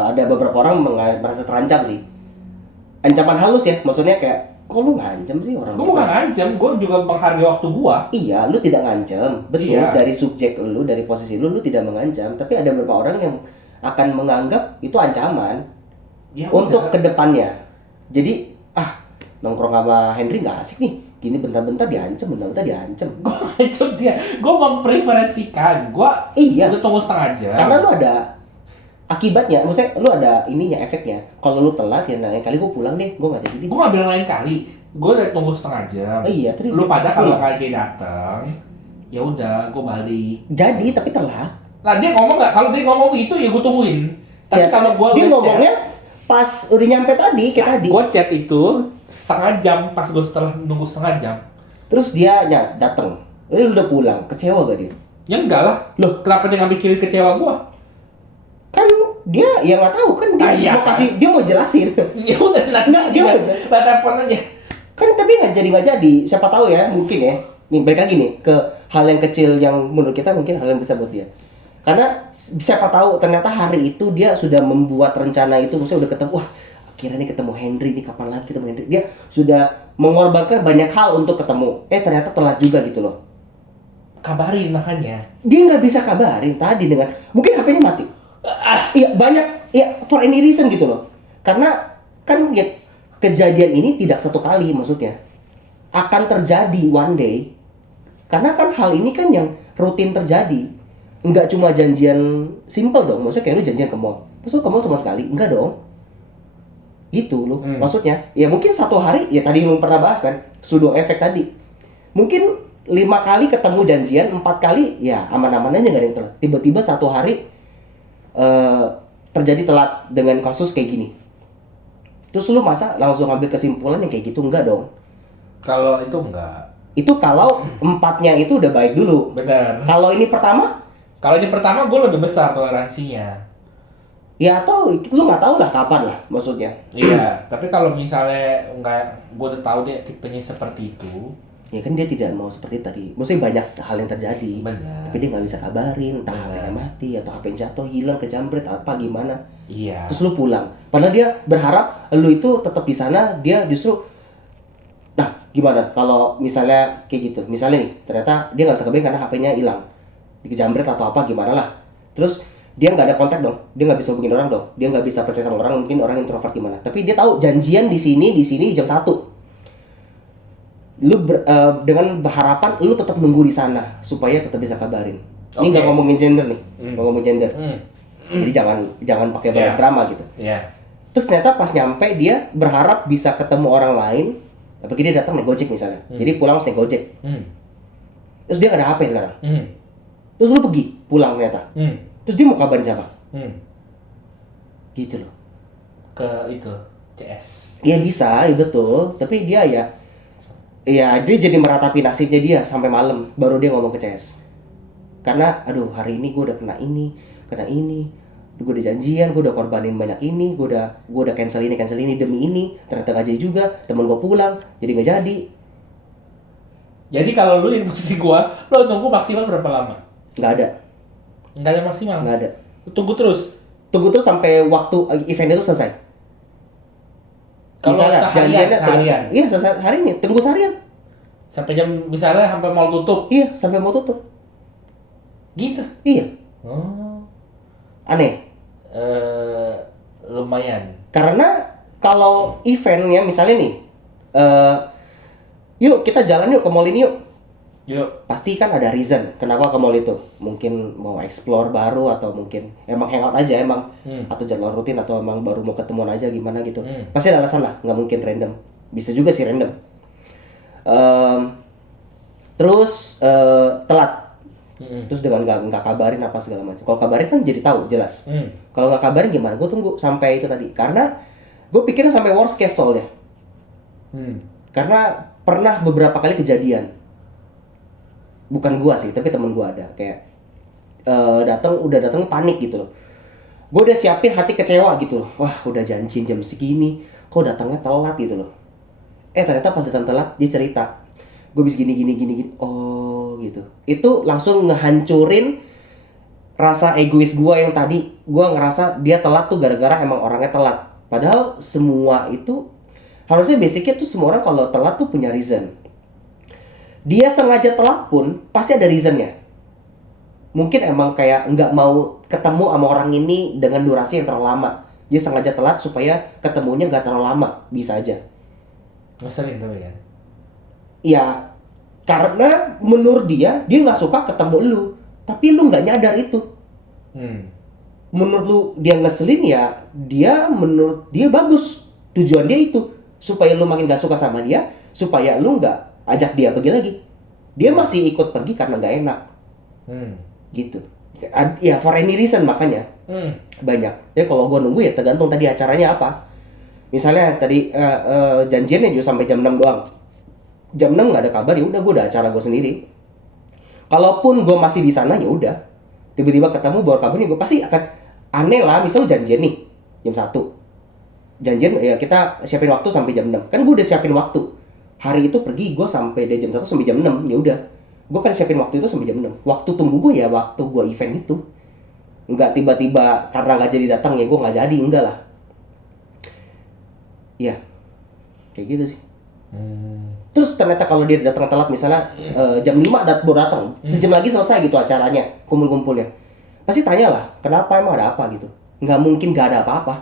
Ada beberapa orang merasa terancam sih. Ancaman halus ya, maksudnya kayak kok lu ngancam sih orang Gua kita? bukan ngancam, gua juga menghargai waktu gua. Iya, lu tidak ngancam. Betul, Iya. dari subjek lu, dari posisi lu tidak mengancam. Tapi ada beberapa orang yang akan menganggap itu ancaman Ya untuk udah. kedepannya. Jadi, nongkrong sama Henry nggak asik nih. Gini bentar-bentar diancam, bentar-bentar diancam. Gue ngancam dia, gue mempreferensikan, gue Iya, udah tunggu setengah jam. karena lu ada akibatnya, maksudnya lu ada ininya, efeknya. Kalau lu telat ya lain kali gue pulang deh, gue nggak jadi. Gue nggak bilang lain kali, gue udah tunggu setengah jam. Iya, terus Lu pada kalau pulang. nggak jadi datang, ya udah gue balik. Jadi tapi telat. Nah dia ngomong nggak, kalau dia ngomong itu ya gue tungguin. Tapi Ya, kalau gue dia ngomongnya pas udah nyampe tadi kayak tadi. gue chat itu setengah jam, pas gue setelah nunggu setengah jam. Terus dia datang. Lu udah pulang, kecewa gak dia? Ya enggak lah. Loh, Kenapa dia nggak mikirin kecewa gua? kan dia ya nggak tahu kan, dia Ah, iya mau kan? kasih, dia mau jelasin. Ya udah nanti Nggak, dia mau lah telepon aja. kan, tapi nggak jadi, siapa tahu ya, mungkin ya. Nih balik lagi nih ke hal yang kecil yang menurut kita mungkin hal yang besar buat dia, karena siapa tahu ternyata hari itu dia sudah membuat rencana itu, maksudnya udah ketemu, wah akhirnya nih ketemu Henry nih, kapan lagi ketemu Henry, dia sudah mengorbankan banyak hal untuk ketemu, ternyata telat juga gitu loh. Kabarin makanya. Dia nggak bisa kabarin tadi dengan mungkin HP-nya mati. Iya banyak ya, for any reason gitu loh, karena kan ya, kejadian ini tidak satu kali, maksudnya akan terjadi one day. Karena kan hal ini kan yang rutin terjadi. Nggak cuma janjian simple dong. Maksudnya kayak lu janjian ke mall. Terus lu ke mall cuma sekali? Enggak dong. Gitu loh. Maksudnya. Ya mungkin satu hari, ya tadi lu pernah bahas kan. Pseudo efek tadi. Mungkin 5 kali ketemu janjian, 4 kali ya aman-aman aja, nggak ada yang telat. Tiba-tiba satu hari terjadi telat dengan kasus kayak gini. Terus lu masa langsung ambil kesimpulan yang kayak gitu? Enggak dong. Kalau itu enggak. Itu kalau 4-nya itu udah baik dulu. Benar. Kalau ini pertama, Kalau ini pertama gue lebih besar toleransinya. ya atau lu nggak tahu lah kapan lah, maksudnya. Iya, tapi kalau misalnya enggak, gue udah tahu dia tipenya seperti itu. Ya kan dia tidak mau seperti tadi. Maksudnya banyak hal yang terjadi. Benar. Tapi dia nggak bisa kabarin, entah Benar. HP-nya mati atau HP jatuh, hilang, kejamret apa gimana. Iya. Terus lu pulang. Padahal dia berharap lu itu tetap di sana, dia justru. Nah, gimana kalau misalnya kayak gitu? Misalnya nih, ternyata dia nggak bisa kabarin karena HP-nya hilang, dikejamret atau apa gimana lah. Terus dia nggak ada kontak dong, dia nggak bisa hubungin orang dong, dia nggak bisa percaya sama orang, mungkin orang introvert gimana. Tapi dia tahu janjian di sini jam 1. Lu dengan berharapan lu tetap nunggu di sana supaya tetap bisa kabarin. Ini nggak Oke. ngomongin gender nih, nggak ngomongin gender. Hmm. Jadi jangan pakai banyak Iya. drama gitu. Iya. Terus ternyata pas nyampe dia berharap bisa ketemu orang lain, tapi dia datang naik Gojek misalnya. Jadi pulang harus naik Gojek. Hmm. Terus dia nggak ada HP sekarang. Hmm. Terus lu pergi pulang ternyata. Hmm. Terus dia mau kabarin siapa? Hmm. Gitu loh. Ke itu CS. Iya bisa, ya betul. Tapi dia ya dia jadi meratapi nasibnya dia sampai malam baru dia ngomong ke CS. Karena aduh hari ini gue udah kena ini, gue udah janjian, gue udah korbanin banyak ini, gue udah cancel ini demi ini, ternyata gak jadi juga, temen gue pulang, jadi gak jadi. Jadi kalau lu di posisi gua, lu nunggu maksimal berapa lama? Nggak ada, Enggak ada maksimal. nggak ada. Lu tunggu terus. Tunggu tuh sampai waktu event itu selesai. Kalau Misalnya seharian. iya selesai hari ini, tunggu seharian. Sampai jam misalnya sampai mall tutup. Iya, sampai mau tutup. Gitu. Iya, Oh. aneh. Lumayan. Karena kalau eventnya misalnya nih, yuk kita jalan yuk ke mall ini yuk. Yuk. Pasti kan ada reason kenapa ke mall itu. Mungkin mau explore baru atau mungkin emang hangout aja emang. Atau jadwal rutin atau emang baru mau ketemuan aja gimana gitu. Pasti ada alasan lah, nggak mungkin random. Bisa juga sih random. Terus telat. Terus dengan nggak kabarin apa segala macam. Kalau kabarin kan jadi tahu jelas. Kalau nggak kabarin gimana? Gue tunggu sampai itu tadi. Karena gue pikirin sampai worst case soalnya. Karena pernah beberapa kali kejadian. Bukan gua sih, tapi temen gua ada kayak udah datang panik gitu loh. Gue udah siapin hati kecewa gitu loh. Wah udah janjiin jam segini, kok datangnya telat gitu loh. Ternyata pas datang telat dia cerita, gue bisa gini. Oh gitu. Itu langsung ngehancurin rasa egois gua yang tadi. Gua ngerasa dia telat tuh gara-gara emang orangnya telat. Padahal semua itu harusnya basicnya tuh semua orang kalau telat tuh punya reason. Dia sengaja telat pun pasti ada reasonnya. Mungkin emang kayak nggak mau ketemu sama orang ini dengan durasi yang terlalu lama. Dia sengaja telat supaya ketemunya nggak terlalu lama. Bisa aja. Ngeselin tapi kan. Ya karena menurut dia nggak suka ketemu lu. Tapi lu nggak nyadar itu. Menurut lu dia ngeselin ya, menurut dia bagus. Tujuan dia itu supaya lu makin nggak suka sama dia, supaya lu nggak ajak dia pergi lagi. Dia masih ikut pergi karena nggak enak. Gitu. Ya for any reason makanya. Banyak. Jadi kalau gue nunggu ya tergantung tadi acaranya apa. Misalnya tadi janjiannya juga sampai jam 6 doang. Jam 6 nggak ada kabar, ya udah gue udah acara gue sendiri. Kalaupun gue masih di sana ya udah, tiba-tiba ketemu bawa kabur nih, gue pasti akan aneh lah. Misal janjian nih jam 1, janjian ya kita siapin waktu sampai jam 6, kan gue udah siapin waktu hari itu pergi gue sampai dari jam 1 sampai jam 6, ya udah gue kan siapin waktu itu sampai jam 6. Waktu tunggu gue ya waktu gue event itu, nggak tiba-tiba karena nggak jadi datang ya gue nggak jadi, enggak lah. Iya, kayak gitu sih. Terus ternyata kalau dia datang telat misalnya jam 5 baru datang, sejam lagi selesai gitu acaranya, kumpul-kumpulnya. Pasti tanya lah, kenapa, emang ada apa gitu. Nggak mungkin nggak ada apa-apa.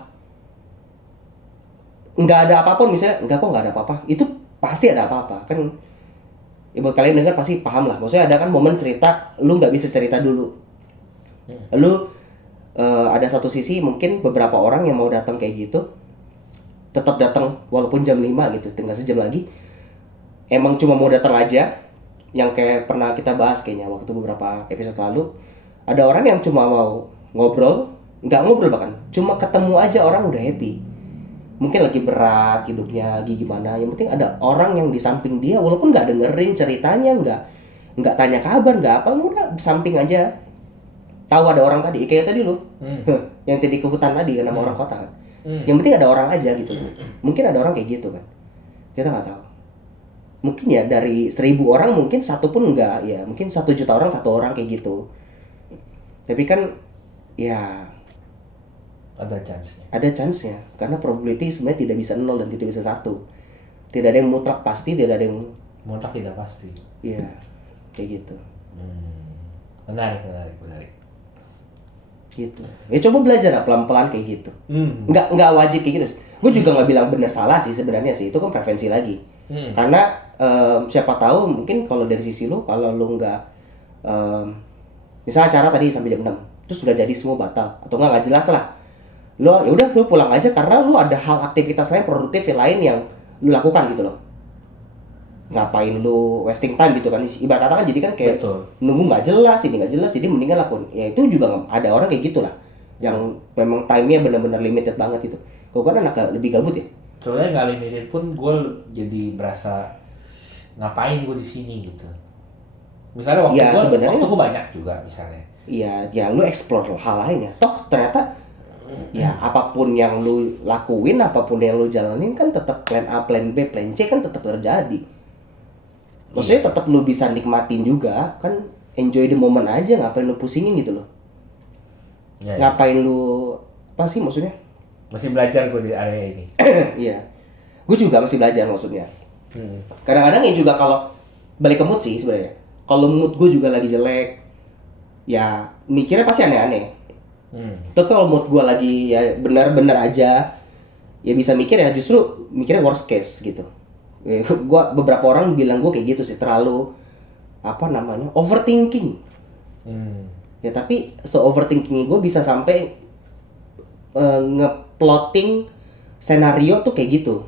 Nggak ada apa-apa misalnya, enggak kok nggak ada apa-apa. Itu pasti ada apa-apa. Kan ya buat kalian dengar pasti paham lah. Maksudnya ada kan momen cerita, lu nggak bisa cerita dulu. Lu ada satu sisi mungkin beberapa orang yang mau datang kayak gitu, tetap datang walaupun jam 5 gitu, tinggal sejam lagi. Emang cuma mau datang aja, yang kayak pernah kita bahas kayaknya waktu beberapa episode lalu. Ada orang yang cuma mau ngobrol, nggak ngobrol bahkan, cuma ketemu aja orang udah happy. Mungkin lagi berat hidupnya, lagi gimana, yang penting ada orang yang di samping dia, walaupun nggak dengerin ceritanya, nggak tanya kabar, nggak apa, udah samping aja. Tahu ada orang tadi, kayak tadi lu, yang tadi ke hutan tadi kan sama orang kota kan. Yang penting ada orang aja gitu. Mungkin ada orang kayak gitu kan, kita nggak tahu. Mungkin ya dari 1.000 orang mungkin satu pun enggak, ya mungkin 1 juta orang 1 orang kayak gitu. Tapi kan ya Ada chance-nya. ada chance-nya, karena probability sebenarnya tidak bisa 0 dan tidak bisa 1. Tidak ada yang mutlak pasti, tidak ada yang Mutlak tidak pasti. ya kayak gitu. Menarik. Gitu. Ya coba belajar lah pelan-pelan kayak gitu. Nggak wajib kayak gitu. Gue juga nggak bilang benar salah sih sebenarnya sih, itu kan preferensi lagi. Karena siapa tahu mungkin kalau dari sisi lu, kalau lu nggak misalnya acara tadi sampai jam 6 terus udah jadi semua batal atau nggak jelas lah, lo ya udah lo pulang aja karena lo ada hal aktivitas lain produktif yang lain yang lo lakukan gitu loh. Ngapain lo wasting time gitu kan, ibarat kata kan, jadi kan kayak Betul. nunggu nggak jelas, ini nggak jelas, jadi mendingan lakukan. Ya itu juga ada orang kayak gitulah yang memang time-nya benar-benar limited banget gitu. Kau kan anak lebih gabut ya. Soalnya nggak limited pun gue jadi berasa ngapain gue di sini gitu. Misalnya Ya, sebenarnya waktu gue banyak juga misalnya. Iya, ya lu explore hal lain ya. Toh ternyata ya apapun yang lu lakuin, apapun yang lu jalanin kan tetap plan A, plan B, plan C kan tetap terjadi. Maksudnya tetap lu bisa nikmatin juga kan, enjoy the moment aja, ngapain lu pusingin gitu loh. Ya. Ngapain lu, apa sih maksudnya? Masih belajar gue di area ini. Iya. Gue juga masih belajar maksudnya. Kadang-kadang ya juga kalau balik ke mood sih sebenarnya. Kalau mood gue juga lagi jelek, ya mikirnya pasti aneh-aneh. Tapi kalau mood gue lagi ya benar-benar aja, ya bisa mikir ya justru mikirnya worst case gitu. Gua beberapa orang bilang gue kayak gitu sih, terlalu apa namanya overthinking. Ya tapi overthinking gue bisa sampai ngeplotting senario tuh kayak gitu.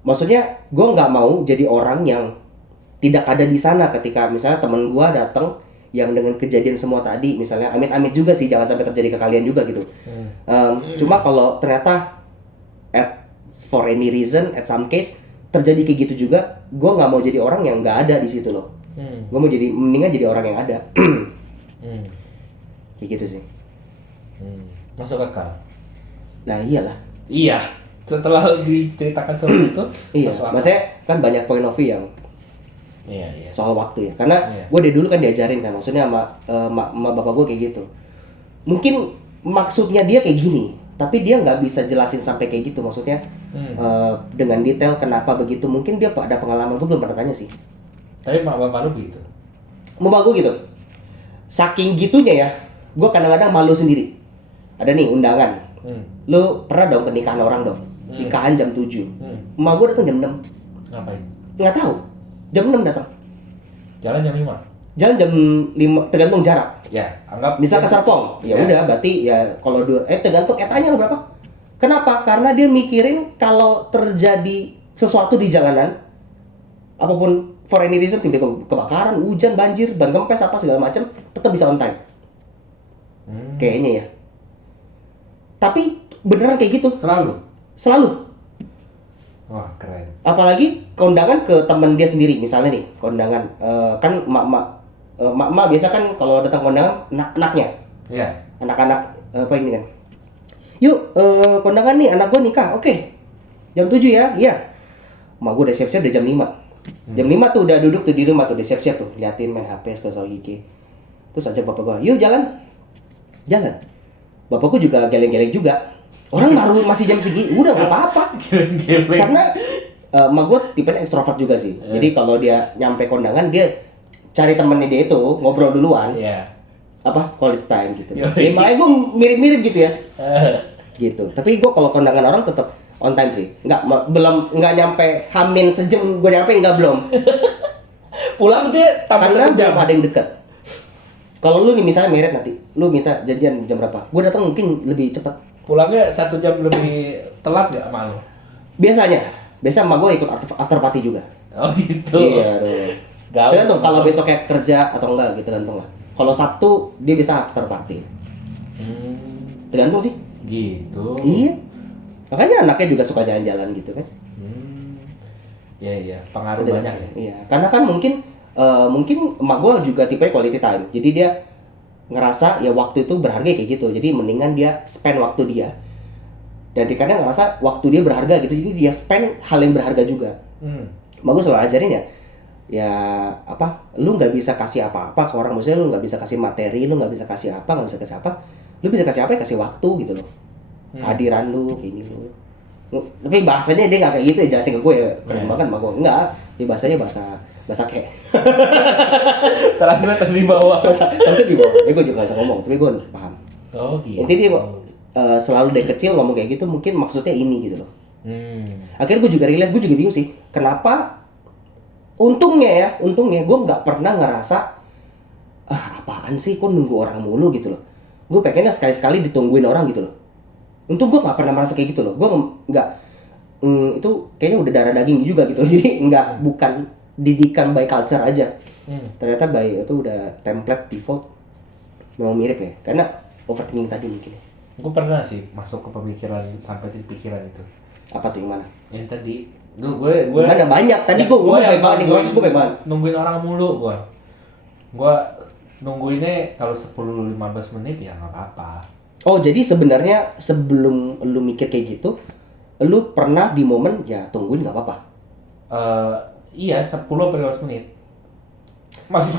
Maksudnya gue nggak mau jadi orang yang tidak ada di sana ketika misalnya temen gue datang yang dengan kejadian semua tadi, misalnya amit-amit juga sih, jangan sampai terjadi ke kalian juga gitu. Cuma kalau ternyata for any reason, at some case terjadi kayak gitu juga, gue nggak mau jadi orang yang nggak ada di situ loh. Gue mau jadi, mendingan jadi orang yang ada. Kayak gitu sih. Masuk akal. Nah iyalah. Iya. Setelah diceritakan seperti itu, Iya. masuk akal. Maksudnya kan banyak point of view yang Iya. soal waktu ya. Karena gue dari dulu kan diajarin kan, maksudnya sama bapak gue kayak gitu. Mungkin maksudnya dia kayak gini, tapi dia nggak bisa jelasin sampai kayak gitu. Maksudnya dengan detail kenapa begitu. Mungkin dia ada pengalaman, gue belum pernah tanya sih. Tapi bapak lu gitu. Bapak gue gitu. Saking gitunya ya, gue kadang-kadang malu sendiri. Ada nih undangan. Lu pernah dong ke nikahan orang dong? Nikahan jam 7. Emak gue datang jam 6. Ngapain? Nggak tahu. Jam 6 datang. Jalan jam 5. Jalan jam 5, tergantung jarak. Ya, anggap Misal ke Serpong, ya udah berarti ya kalau tergantung etanya berapa. Kenapa? Karena dia mikirin kalau terjadi sesuatu di jalanan, apapun for any reason, tiba-tiba kebakaran, hujan, banjir, ban kempes apa segala macam, tetap bisa on time. Kayaknya ya. Tapi beneran kayak gitu. Selalu. Selalu. Wah, keren. Apalagi kondangan ke temen dia sendiri, misalnya nih kondangan kan emak biasa kan kalau datang kondangan anaknya, Iya. anak-anak apa ini kan, yuk kondangan nih anak gue nikah, oke jam 7 ya, iya. Emak gue udah siap-siap udah jam 5. Jam 5 tuh udah duduk tuh di rumah tuh udah siap-siap tuh liatin main HP gosok gigi. Terus ajak bapak gue, yuk jalan. Jalan. Bapakku juga geleng-geleng juga. Orang baru masih jam segini, udah gak apa-apa. Geleng-geleng. Karena emak gue tipenya ekstrovert juga sih. Jadi kalau dia nyampe kondangan dia cari temennya dia itu ngobrol duluan. Iya. Apa quality time gitu. Yoi. Ya, makanya gue mirip-mirip gitu ya. Gitu. Tapi gue kalau kondangan orang tetap on time sih. Nggak nyampe hamin sejam gue nyampe nggak belum. Pulang dia tambah Karena 1 jam. belum ada yang deket. Kalau lu nih misalnya merit nanti, lu minta janjian jam berapa? Gue datang mungkin lebih cepat. Pulangnya 1 jam lebih telat nggak sama lu? Biasanya emak gue ikut after party juga. Oh gitu. Iya dong. Gaul. Tergantung kalau besok kayak kerja atau enggak gitu tergantung lah. Kalau Sabtu dia bisa after party. Tergantung sih. Gitu. Iya. Makanya anaknya juga suka jalan-jalan gitu kan. Iya, pengaruh Tergantung. banyak ya. Iya. Karena kan mungkin emak gue juga tipe quality time. Jadi dia ngerasa ya waktu itu berharga kayak gitu. Jadi mendingan dia spend waktu dia. Dan dia kadang ngerasa waktu dia berharga gitu. Jadi dia spend hal yang berharga juga. Emak gue selalu ajarin ya apa, lu nggak bisa kasih apa-apa ke orang, maksudnya lu nggak bisa kasih materi, lu nggak bisa kasih apa, nggak bisa kasih apa, lu bisa kasih apa ya kasih waktu gitu loh, kehadiran lu kayak gini lu. Tapi bahasanya dia nggak kayak gitu ya, jelasin ke gue ya keren banget emak gue, enggak, dia bahasanya bahasa kayak Translate di bawah. bahasa di bawah, ya gue juga nggak bisa ngomong, tapi gue paham. Oh gitu. Intinya dia selalu dari kecil ngomong kayak gitu, mungkin maksudnya ini gitu loh. Akhirnya gue juga realize, gue juga bingung sih, kenapa. Untungnya gue nggak pernah ngerasa apaan sih kok nunggu orang mulu gitu loh. Gue pengennya sekali-sekali ditungguin orang gitu loh. Untung gue nggak pernah merasa kayak gitu loh. Gue nggak itu kayaknya udah darah daging juga gitu. Jadi bukan didikan by culture aja. Ternyata by itu udah template default. Memang mirip ya. Karena overthinking tadi mungkin. Gue pernah sih masuk ke pemikiran sampai di pikiran itu. Apa tuh yang mana? Yang tadi, gue Mana banyak. Tadi gue ngomong baik banget nih, gue baik banget. Nungguin orang mulu gue nungguinnya kalau 10-15 menit ya nggak apa-apa. Oh, jadi sebenarnya sebelum lu mikir kayak gitu, lu pernah di momen ya tungguin nggak apa-apa. Iya, 10-15 menit. Maksud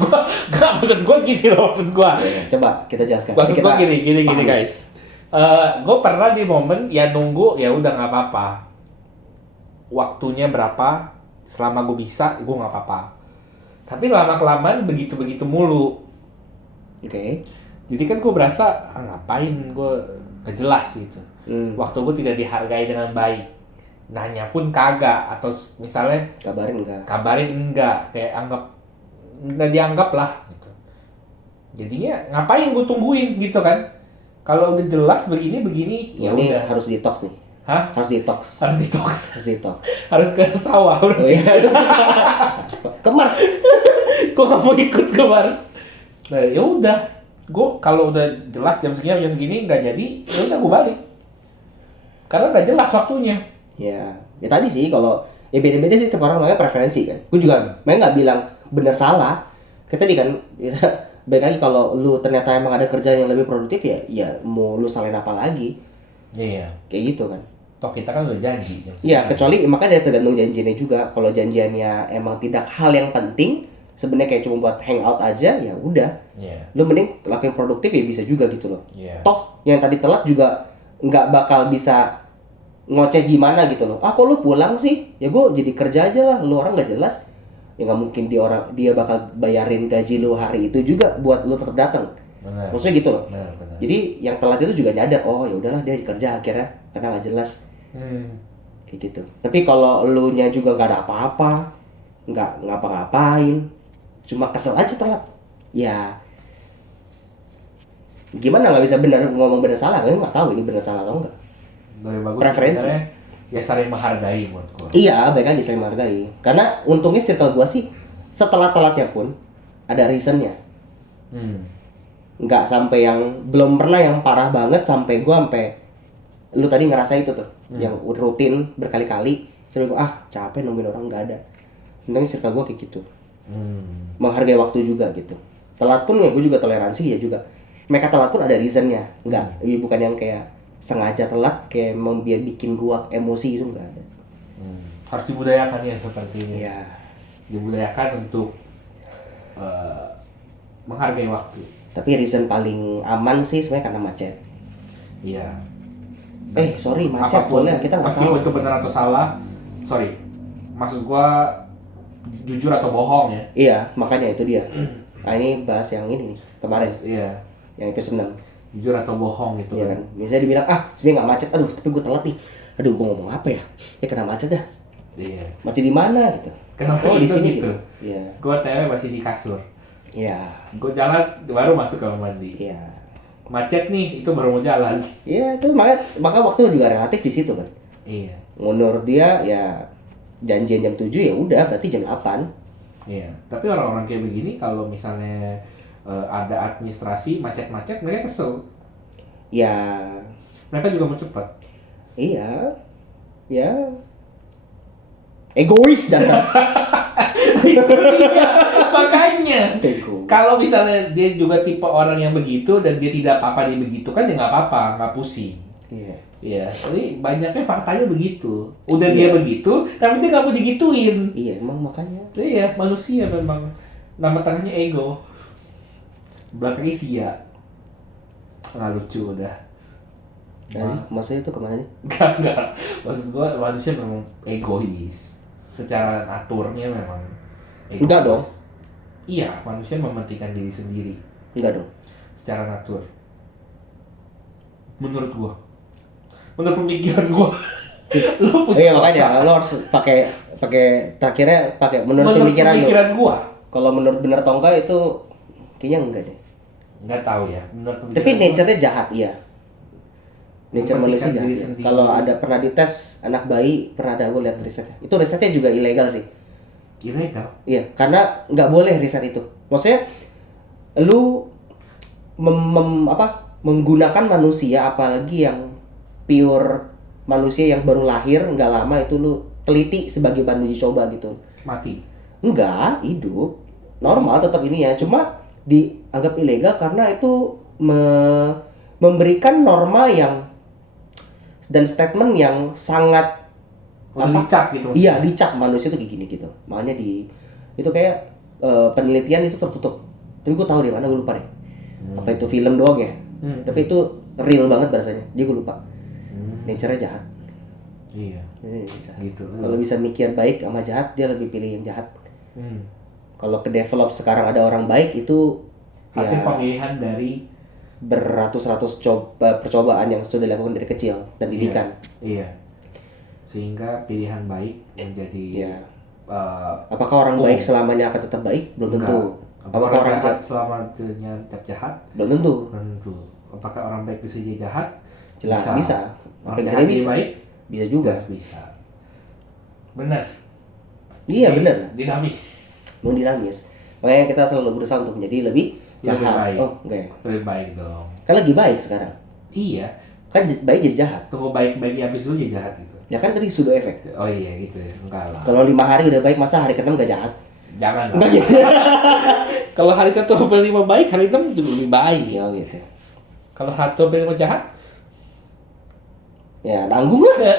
gue gini loh, maksud gue. Coba kita jelaskan. Maksud gue gini paham. guys. Gue pernah di momen ya nunggu ya udah nggak apa-apa. Waktunya berapa? Selama gue bisa, gue nggak apa-apa. Tapi lama-kelamaan begitu-begitu mulu. Oke. Jadi kan gue berasa ngapain gue gak jelas gitu. Waktu gue tidak dihargai dengan baik. Nanya pun kagak, atau misalnya kabarin enggak, kayak nggak dianggap lah gitu. Jadinya ngapain gue tungguin gitu kan? Kalau udah jelas begini ya ini udah. harus detox nih. Hah? Harus detox. Harus ke sawah. Oh iya. Ke Mars. Gue gak mau ikut ke Mars. Nah ya udah, gue kalau udah jelas jam segini nggak jadi, ya udah gue balik. Karena nggak jelas waktunya. Ya tadi sih kalau ya beda-beda sih tiap orang, namanya preferensi kan. Gue juga memang nggak bilang benar salah. Kita tadi kan baik lagi kalau lu ternyata emang ada kerjaan yang lebih produktif ya mau lu salahin apa lagi. Iya. Kayak gitu kan. Toh kita kan udah janji. Iya, kecuali makanya dia tergantung janjinya juga. Kalau janjiannya emang tidak hal yang penting, sebenarnya kayak cuma buat hangout aja, ya udah. Iya. Lu mending lakuin produktif ya bisa juga gitu loh. Iya. Toh yang tadi telat juga nggak bakal bisa ngoceh gimana gitu loh. Ah kok lu pulang sih? Ya gue jadi kerja aja lah. Lu orang nggak jelas. Ya nggak mungkin dia bakal bayarin gaji lu hari itu juga buat lu tetap datang. Benar. Maksudnya gitu loh. Benar. Jadi yang telat itu juga nyadar, oh ya udahlah dia kerja akhirnya karena nggak jelas. Kayak gitu. Tapi kalau lu nya juga nggak ada apa-apa, nggak ngapa-ngapain, cuma kesel aja telat, ya gimana nggak bisa benar ngomong benar salah, kan nggak tahu ini benar salah atau enggak. Lebih bagus Preferensi. Ya saling menghargai buat gua. Iya, baik aja saling menghargai. Karena untungnya circle gua sih setelah telatnya pun ada reasonnya. Nggak sampai yang belum pernah yang parah banget sampai lu tadi ngerasa itu tuh yang rutin berkali-kali Sampai gue capek nungguin orang, nggak ada. Tentang circle gue kayak gitu. Hmm. Menghargai waktu juga gitu. Telat pun ya gue juga toleransi ya juga. Mereka telat pun ada reasonnya, nggak, bukan yang kayak sengaja telat kayak biar bikin gua emosi, itu nggak ada. Harus dibudayakan ya seperti ini. Iya. Dibudayakan untuk menghargai waktu. Tapi reason paling aman sih sebenarnya karena macet. Iya. Sorry, macet Apapun, soalnya kita nggak meskipun salah. itu benar atau salah, sorry. Maksud gua jujur atau bohong ya. Iya, makanya itu dia. Nah ini bahas yang ini nih, kemarin, Iya. yang episode 6. Jujur atau bohong gitu. Iya kan, misalnya dibilang sebenarnya nggak macet, aduh tapi gue telat nih, aduh gue ngomong apa ya, kena macet dah. Iya. Macet di mana gitu? Kenapa di itu sini gitu? gitu. Iya. Gua TW masih di kasur. Iya. Gua jalan baru masuk kamar mandi. Iya. Macet nih, itu baru mau jalan. Iya, itu maka waktu juga relatif di situ kan. Iya. Menurut dia ya janjian jam 7 ya udah berarti jam 8. Iya. Tapi orang-orang kayak begini kalau misalnya ada administrasi macet-macet, mereka kesel. Ya, Mereka juga mau cepat. iya. Ya. Egois dasar. Makanya Egois. kalau misalnya dia juga tipe orang yang begitu dan dia tidak apa-apa dia begitu kan ya nggak apa-apa, nggak pusing. Iya. Iya, tapi banyaknya faktanya begitu. Udah dia begitu, tapi dia nggak mau digituin. Iya, emang makanya. Iya, manusia memang. Nama tengahnya ego. Belakangnya sia. Nggak lucu udah. Nah, maksudnya itu kemana sih? Enggak. Maksud gua manusia memang egois. Secara naturnya memang egois. Enggak dong. Iya, manusia mementingkan diri sendiri. Enggak dong. Secara natur. Menurut gua. Menurut pemikiran gua. Lu punya Iya makanya lo harus pakai terakhirnya pakai menurut pemikiran lo. gua. Kalau menurut bener atau enggak itu kayaknya enggak deh. Enggak tahu ya. Menurut pemikiran Tapi gua, nature-nya jahat, iya. Nature manusia mementingkan jahat. diri Iya. sendiri. Kalau ada pernah dites anak bayi, pernah ada gue lihat risetnya. Itu risetnya juga ilegal sih. ilegal. Iya, karena nggak boleh riset itu. Maksudnya lu menggunakan manusia, apalagi yang pure manusia yang baru lahir nggak lama itu lu teliti sebagai bahan uji coba gitu. Mati. Enggak, hidup normal tetap ini ya, cuma dianggap ilegal karena itu memberikan norma yang dan statement yang sangat Dicap gitu. iya, dicap manusia itu kayak gini gitu. Makanya itu kayak penelitian itu tertutup. Tapi gue tahu di mana, gue lupa deh. Apa itu film doang ya? Tapi itu real banget bahasanya. Dia gue lupa. Nature-nya jahat. Iya. Jahat. Gitu. Kalau bisa mikir baik sama jahat, dia lebih pilih yang jahat. Hmm. Kalau ke develop sekarang ada orang baik itu Hasil ya pemilihan dari beratus-ratus percobaan yang sudah dilakukan dari kecil dan didikan. Iya. Sehingga pilihan baik menjadi Iya. Apakah orang baik selamanya akan tetap baik? Belum tentu. Apakah orang jahat selamanya tetap jahat? Belum tentu. Belum tentu. Apakah orang baik bisa jadi jahat? Jelas bisa. Orang Yang jahat jadi bisa. baik? Bisa juga. Jelas bisa. Benar. Iya benar. Dinamis. Mau dinamis. Makanya kita selalu berusaha untuk menjadi lebih Lebih jahat. baik. Oh enggak ya. Lebih baik dong. Kan lagi baik sekarang. Iya. Kan baik jadi jahat. Tunggu baik-baik habis dulu jadi jahat gitu. Ya kan tadi pseudo efek. Oh iya gitu ya. Enggak lah. Kalau 5 hari udah baik, masa hari ke-6 gak jahat? Jangan lah. Enggak gitu. Kalau hari 1 sampai 5 baik, hari 6 juga lebih baik. Ya gitu. Kalau 1 sampai 5 jahat, Ya nanggung lah.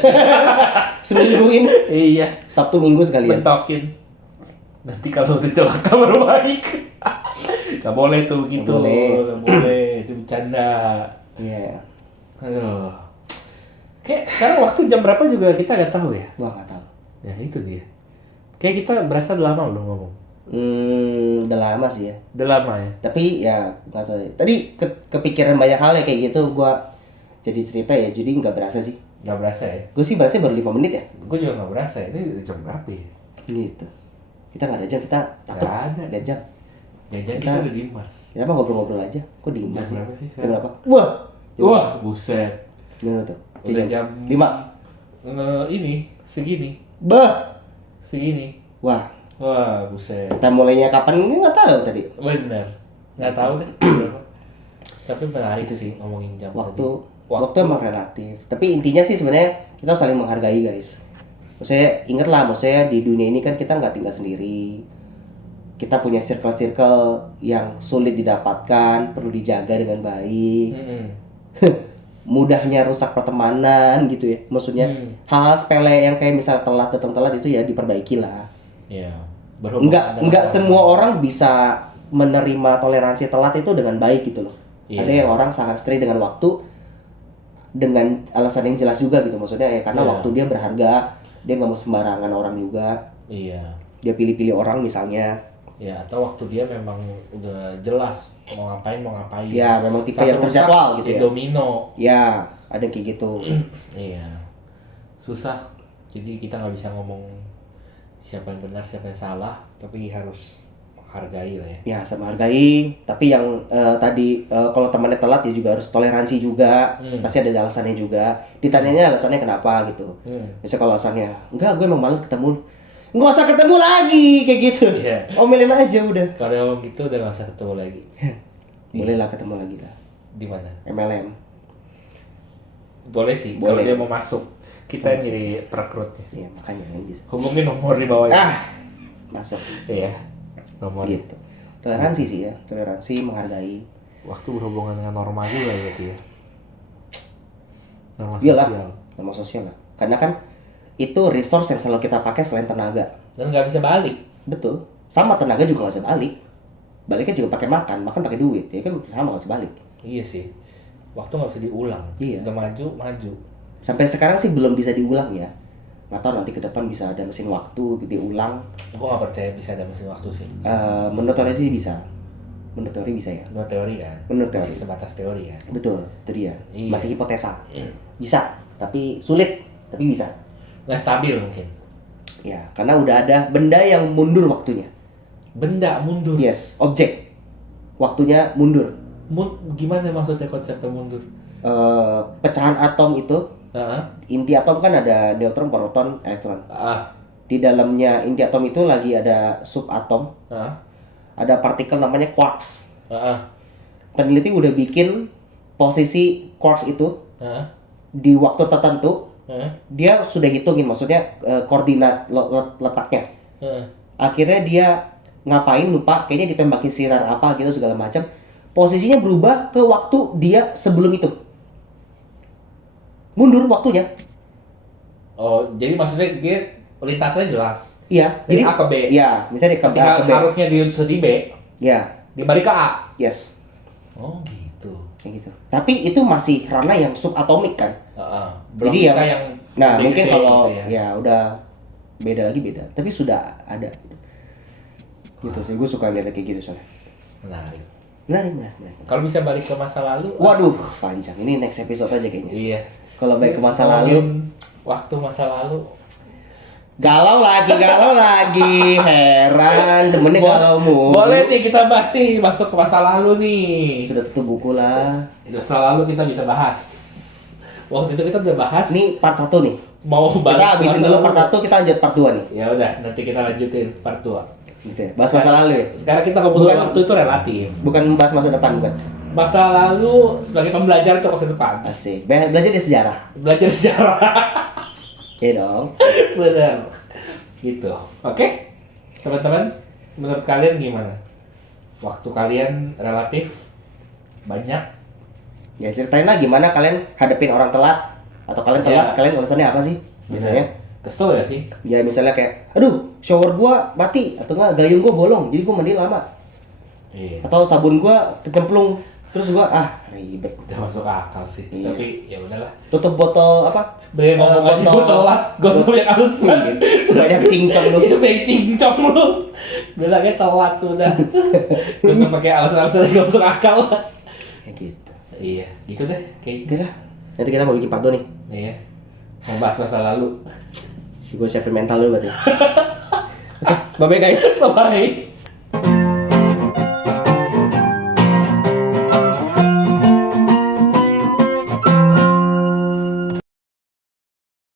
Semingguin. iya, Sabtu Minggu sekalian. bentokin. Nanti kalau udah celaka baru baik. Gak boleh tuh gitu. Nggak Gak boleh. Itu bercanda. Iya. Aduh. Kayak sekarang waktu jam berapa juga kita gak tahu ya. Wah nggak tahu. Ya itu dia. Kayak kita berasa udah lama belum ngomong. Udah lama sih ya. Udah lama ya. Tapi ya nggak tahu. Tadi kepikiran banyak hal ya kayak gitu. Gua jadi cerita ya. Jadi nggak berasa sih. Gak berasa ya. Gue sih berasa baru 5 menit ya. Gue juga gak berasa. Ini jam berapa ya? Gitu. Kita nggak ada jam. Kita takut. Nggak ada. Lihat jam. Jajan Kita- kita udah di Mars. Kita mah ngobrol-ngobrol aja. Kok diem Jam sih? berapa sih Jam sekarang? berapa? Wah. Wah, buset. Gimana tuh? Udah jam 5. Ini segini, Bah. segini. Wah. Wah, buset. Kita mulainya kapan ini nggak tahu tadi. Bener. Nggak tahu deh berapa. Tapi menarik Itu sih ngomongin jam Waktu tadi. waktu emang relatif. Tapi intinya sih sebenarnya kita saling menghargai guys. Maksudnya ingat lah, maksudnya di dunia ini kan kita nggak tinggal sendiri. Kita punya circle-circle yang sulit didapatkan, perlu dijaga dengan baik. Mudahnya rusak pertemanan gitu ya. Maksudnya hal-hal sepele yang kayak misal datang telat itu ya diperbaiki lah. Iya. Enggak semua orang bisa menerima toleransi telat itu dengan baik gitu loh. Iya. Ada yang orang sangat strict dengan waktu dengan alasan yang jelas juga gitu, maksudnya ya karena Iya. waktu dia berharga, dia nggak mau sembarangan orang juga, Iya. dia pilih-pilih orang misalnya. Ya, atau waktu dia memang udah jelas mau ngapain. Ya memang tipe Satu yang rusak, terjadwal gitu ya. domino. Ya ada yang kayak gitu. Iya. Susah. Jadi kita nggak bisa ngomong siapa yang benar, siapa yang salah, tapi harus menghargai lah ya. Ya sama hargai, tapi yang tadi kalau temannya telat ya juga harus toleransi juga. Pasti ada alasannya juga. Ditanyanya alasannya kenapa gitu. Misalnya kalau alasannya enggak, gue emang malas ketemu, nggak usah ketemu lagi kayak gitu. Iya. Omelin aja udah. Kalau gitu udah nggak usah ketemu lagi. Boleh lah ketemu lagi lah. Di mana? MLM. Boleh sih. Boleh. Kalau dia mau masuk, kita yang jadi perekrutnya. Iya makanya kan bisa. Hubungin nomor di bawah. Masuk. Iya. Nomor. Gitu. Toleransi sih ya, toleransi, menghargai. Waktu berhubungan dengan norma juga berarti ya. Norma Iyalah, sosial. norma sosial lah. Karena kan itu resource yang selalu kita pakai selain tenaga. Dan nggak bisa balik. Betul. Sama tenaga juga nggak bisa balik. Baliknya juga pakai makan pakai duit. Ya kan sama nggak bisa balik. Iya sih. Waktu nggak bisa diulang. Iya. Udah maju. Sampai sekarang sih belum bisa diulang ya. Nggak tahu nanti ke depan bisa ada mesin waktu diulang. Aku nggak percaya bisa ada mesin waktu sih. Menurut teori sih bisa. Menurut teori bisa ya. Menurut teori kan. Menurut teori. Masih sebatas teori ya. Betul, itu dia. Iya. Masih hipotesa. Bisa, tapi sulit, tapi bisa. Nggak stabil mungkin. Ya, karena udah ada benda yang mundur waktunya. Benda mundur. Yes, objek. Waktunya mundur. Gimana maksudnya konsepnya mundur? Pecahan atom itu, inti atom kan ada neutron, proton, elektron. Di dalamnya inti atom itu lagi ada subatom. Ada partikel namanya quarks. Peneliti udah bikin posisi quarks itu di waktu tertentu. Dia sudah hitungin, maksudnya koordinat letaknya. Akhirnya dia ngapain lupa, kayaknya ditembakin sinar apa gitu segala macam. Posisinya berubah ke waktu dia sebelum itu. Mundur waktunya. Oh, jadi maksudnya dia lintasnya jelas. Iya, Dari jadi A ke B. Iya, misalnya ke A ke B. Harusnya di B. Ya, Dibalik ke A. yes. Oh, gitu. Kayak gitu. Tapi itu masih ranah yang subatomik kan. Belum Jadi bisa yang nah gede-gede mungkin kalau gitu ya udah beda lagi beda. Tapi sudah ada. Gitu sih, gue suka lihat kayak gitu soalnya. Menarik. Menarik. Kalau bisa balik ke masa lalu. Waduh, panjang. Ini next episode aja kayaknya. Iya. Kalau balik ke masa Ngomongin lalu, waktu masa lalu. galau lagi. Heran, temennya galau mulu. Boleh nih kita bahas nih, masuk ke masa lalu nih. Sudah tutup buku lah. Masa lalu kita bisa bahas. Waktu itu kita udah bahas. Ini part 1 nih. Mau Kita habisin dulu part 1, kita lanjut part 2 nih. Ya udah, nanti kita lanjutin part 2. Gitu ya. Bahas masa lalu ya. Sekarang kita ngomongin Bukan- waktu itu relatif. Bukan bahas masa depan, bukan. Masa lalu sebagai pembelajaran untuk masa depan. Asik. Belajar di sejarah. Belajar sejarah. Oke dong. Benar. Gitu. Oke? Teman-teman, menurut kalian gimana? Waktu kalian relatif banyak. Ya ceritain lah gimana kalian hadapin orang telat. Atau kalian telat, Ya. kalian alasannya apa sih? Biasanya. Kesel ya sih? Ya misalnya kayak, aduh shower gua mati. Atau enggak gayung gua bolong, jadi gua mandi lama. Iya. Atau sabun gua kecemplung. Terus gua, ribet. Udah masuk akal sih. Iya. Tapi ya udahlah. Tutup botol apa? Beli ngomong aja botol- gue telat. Gosok yang alasan. Banyak cincong lu. Itu kayak cincong lu. Bilangnya telat tuh udah. Gosok pakai alasan-alasan yang gak masuk akal. Kayak gitu. Iya, gitu deh. Kayak Oke lah. Nanti kita mau bikin part 2 nih. Iya. Mau bahas masa lalu. Gue siapin mental dulu berarti. Oke, bye-bye guys. Bye.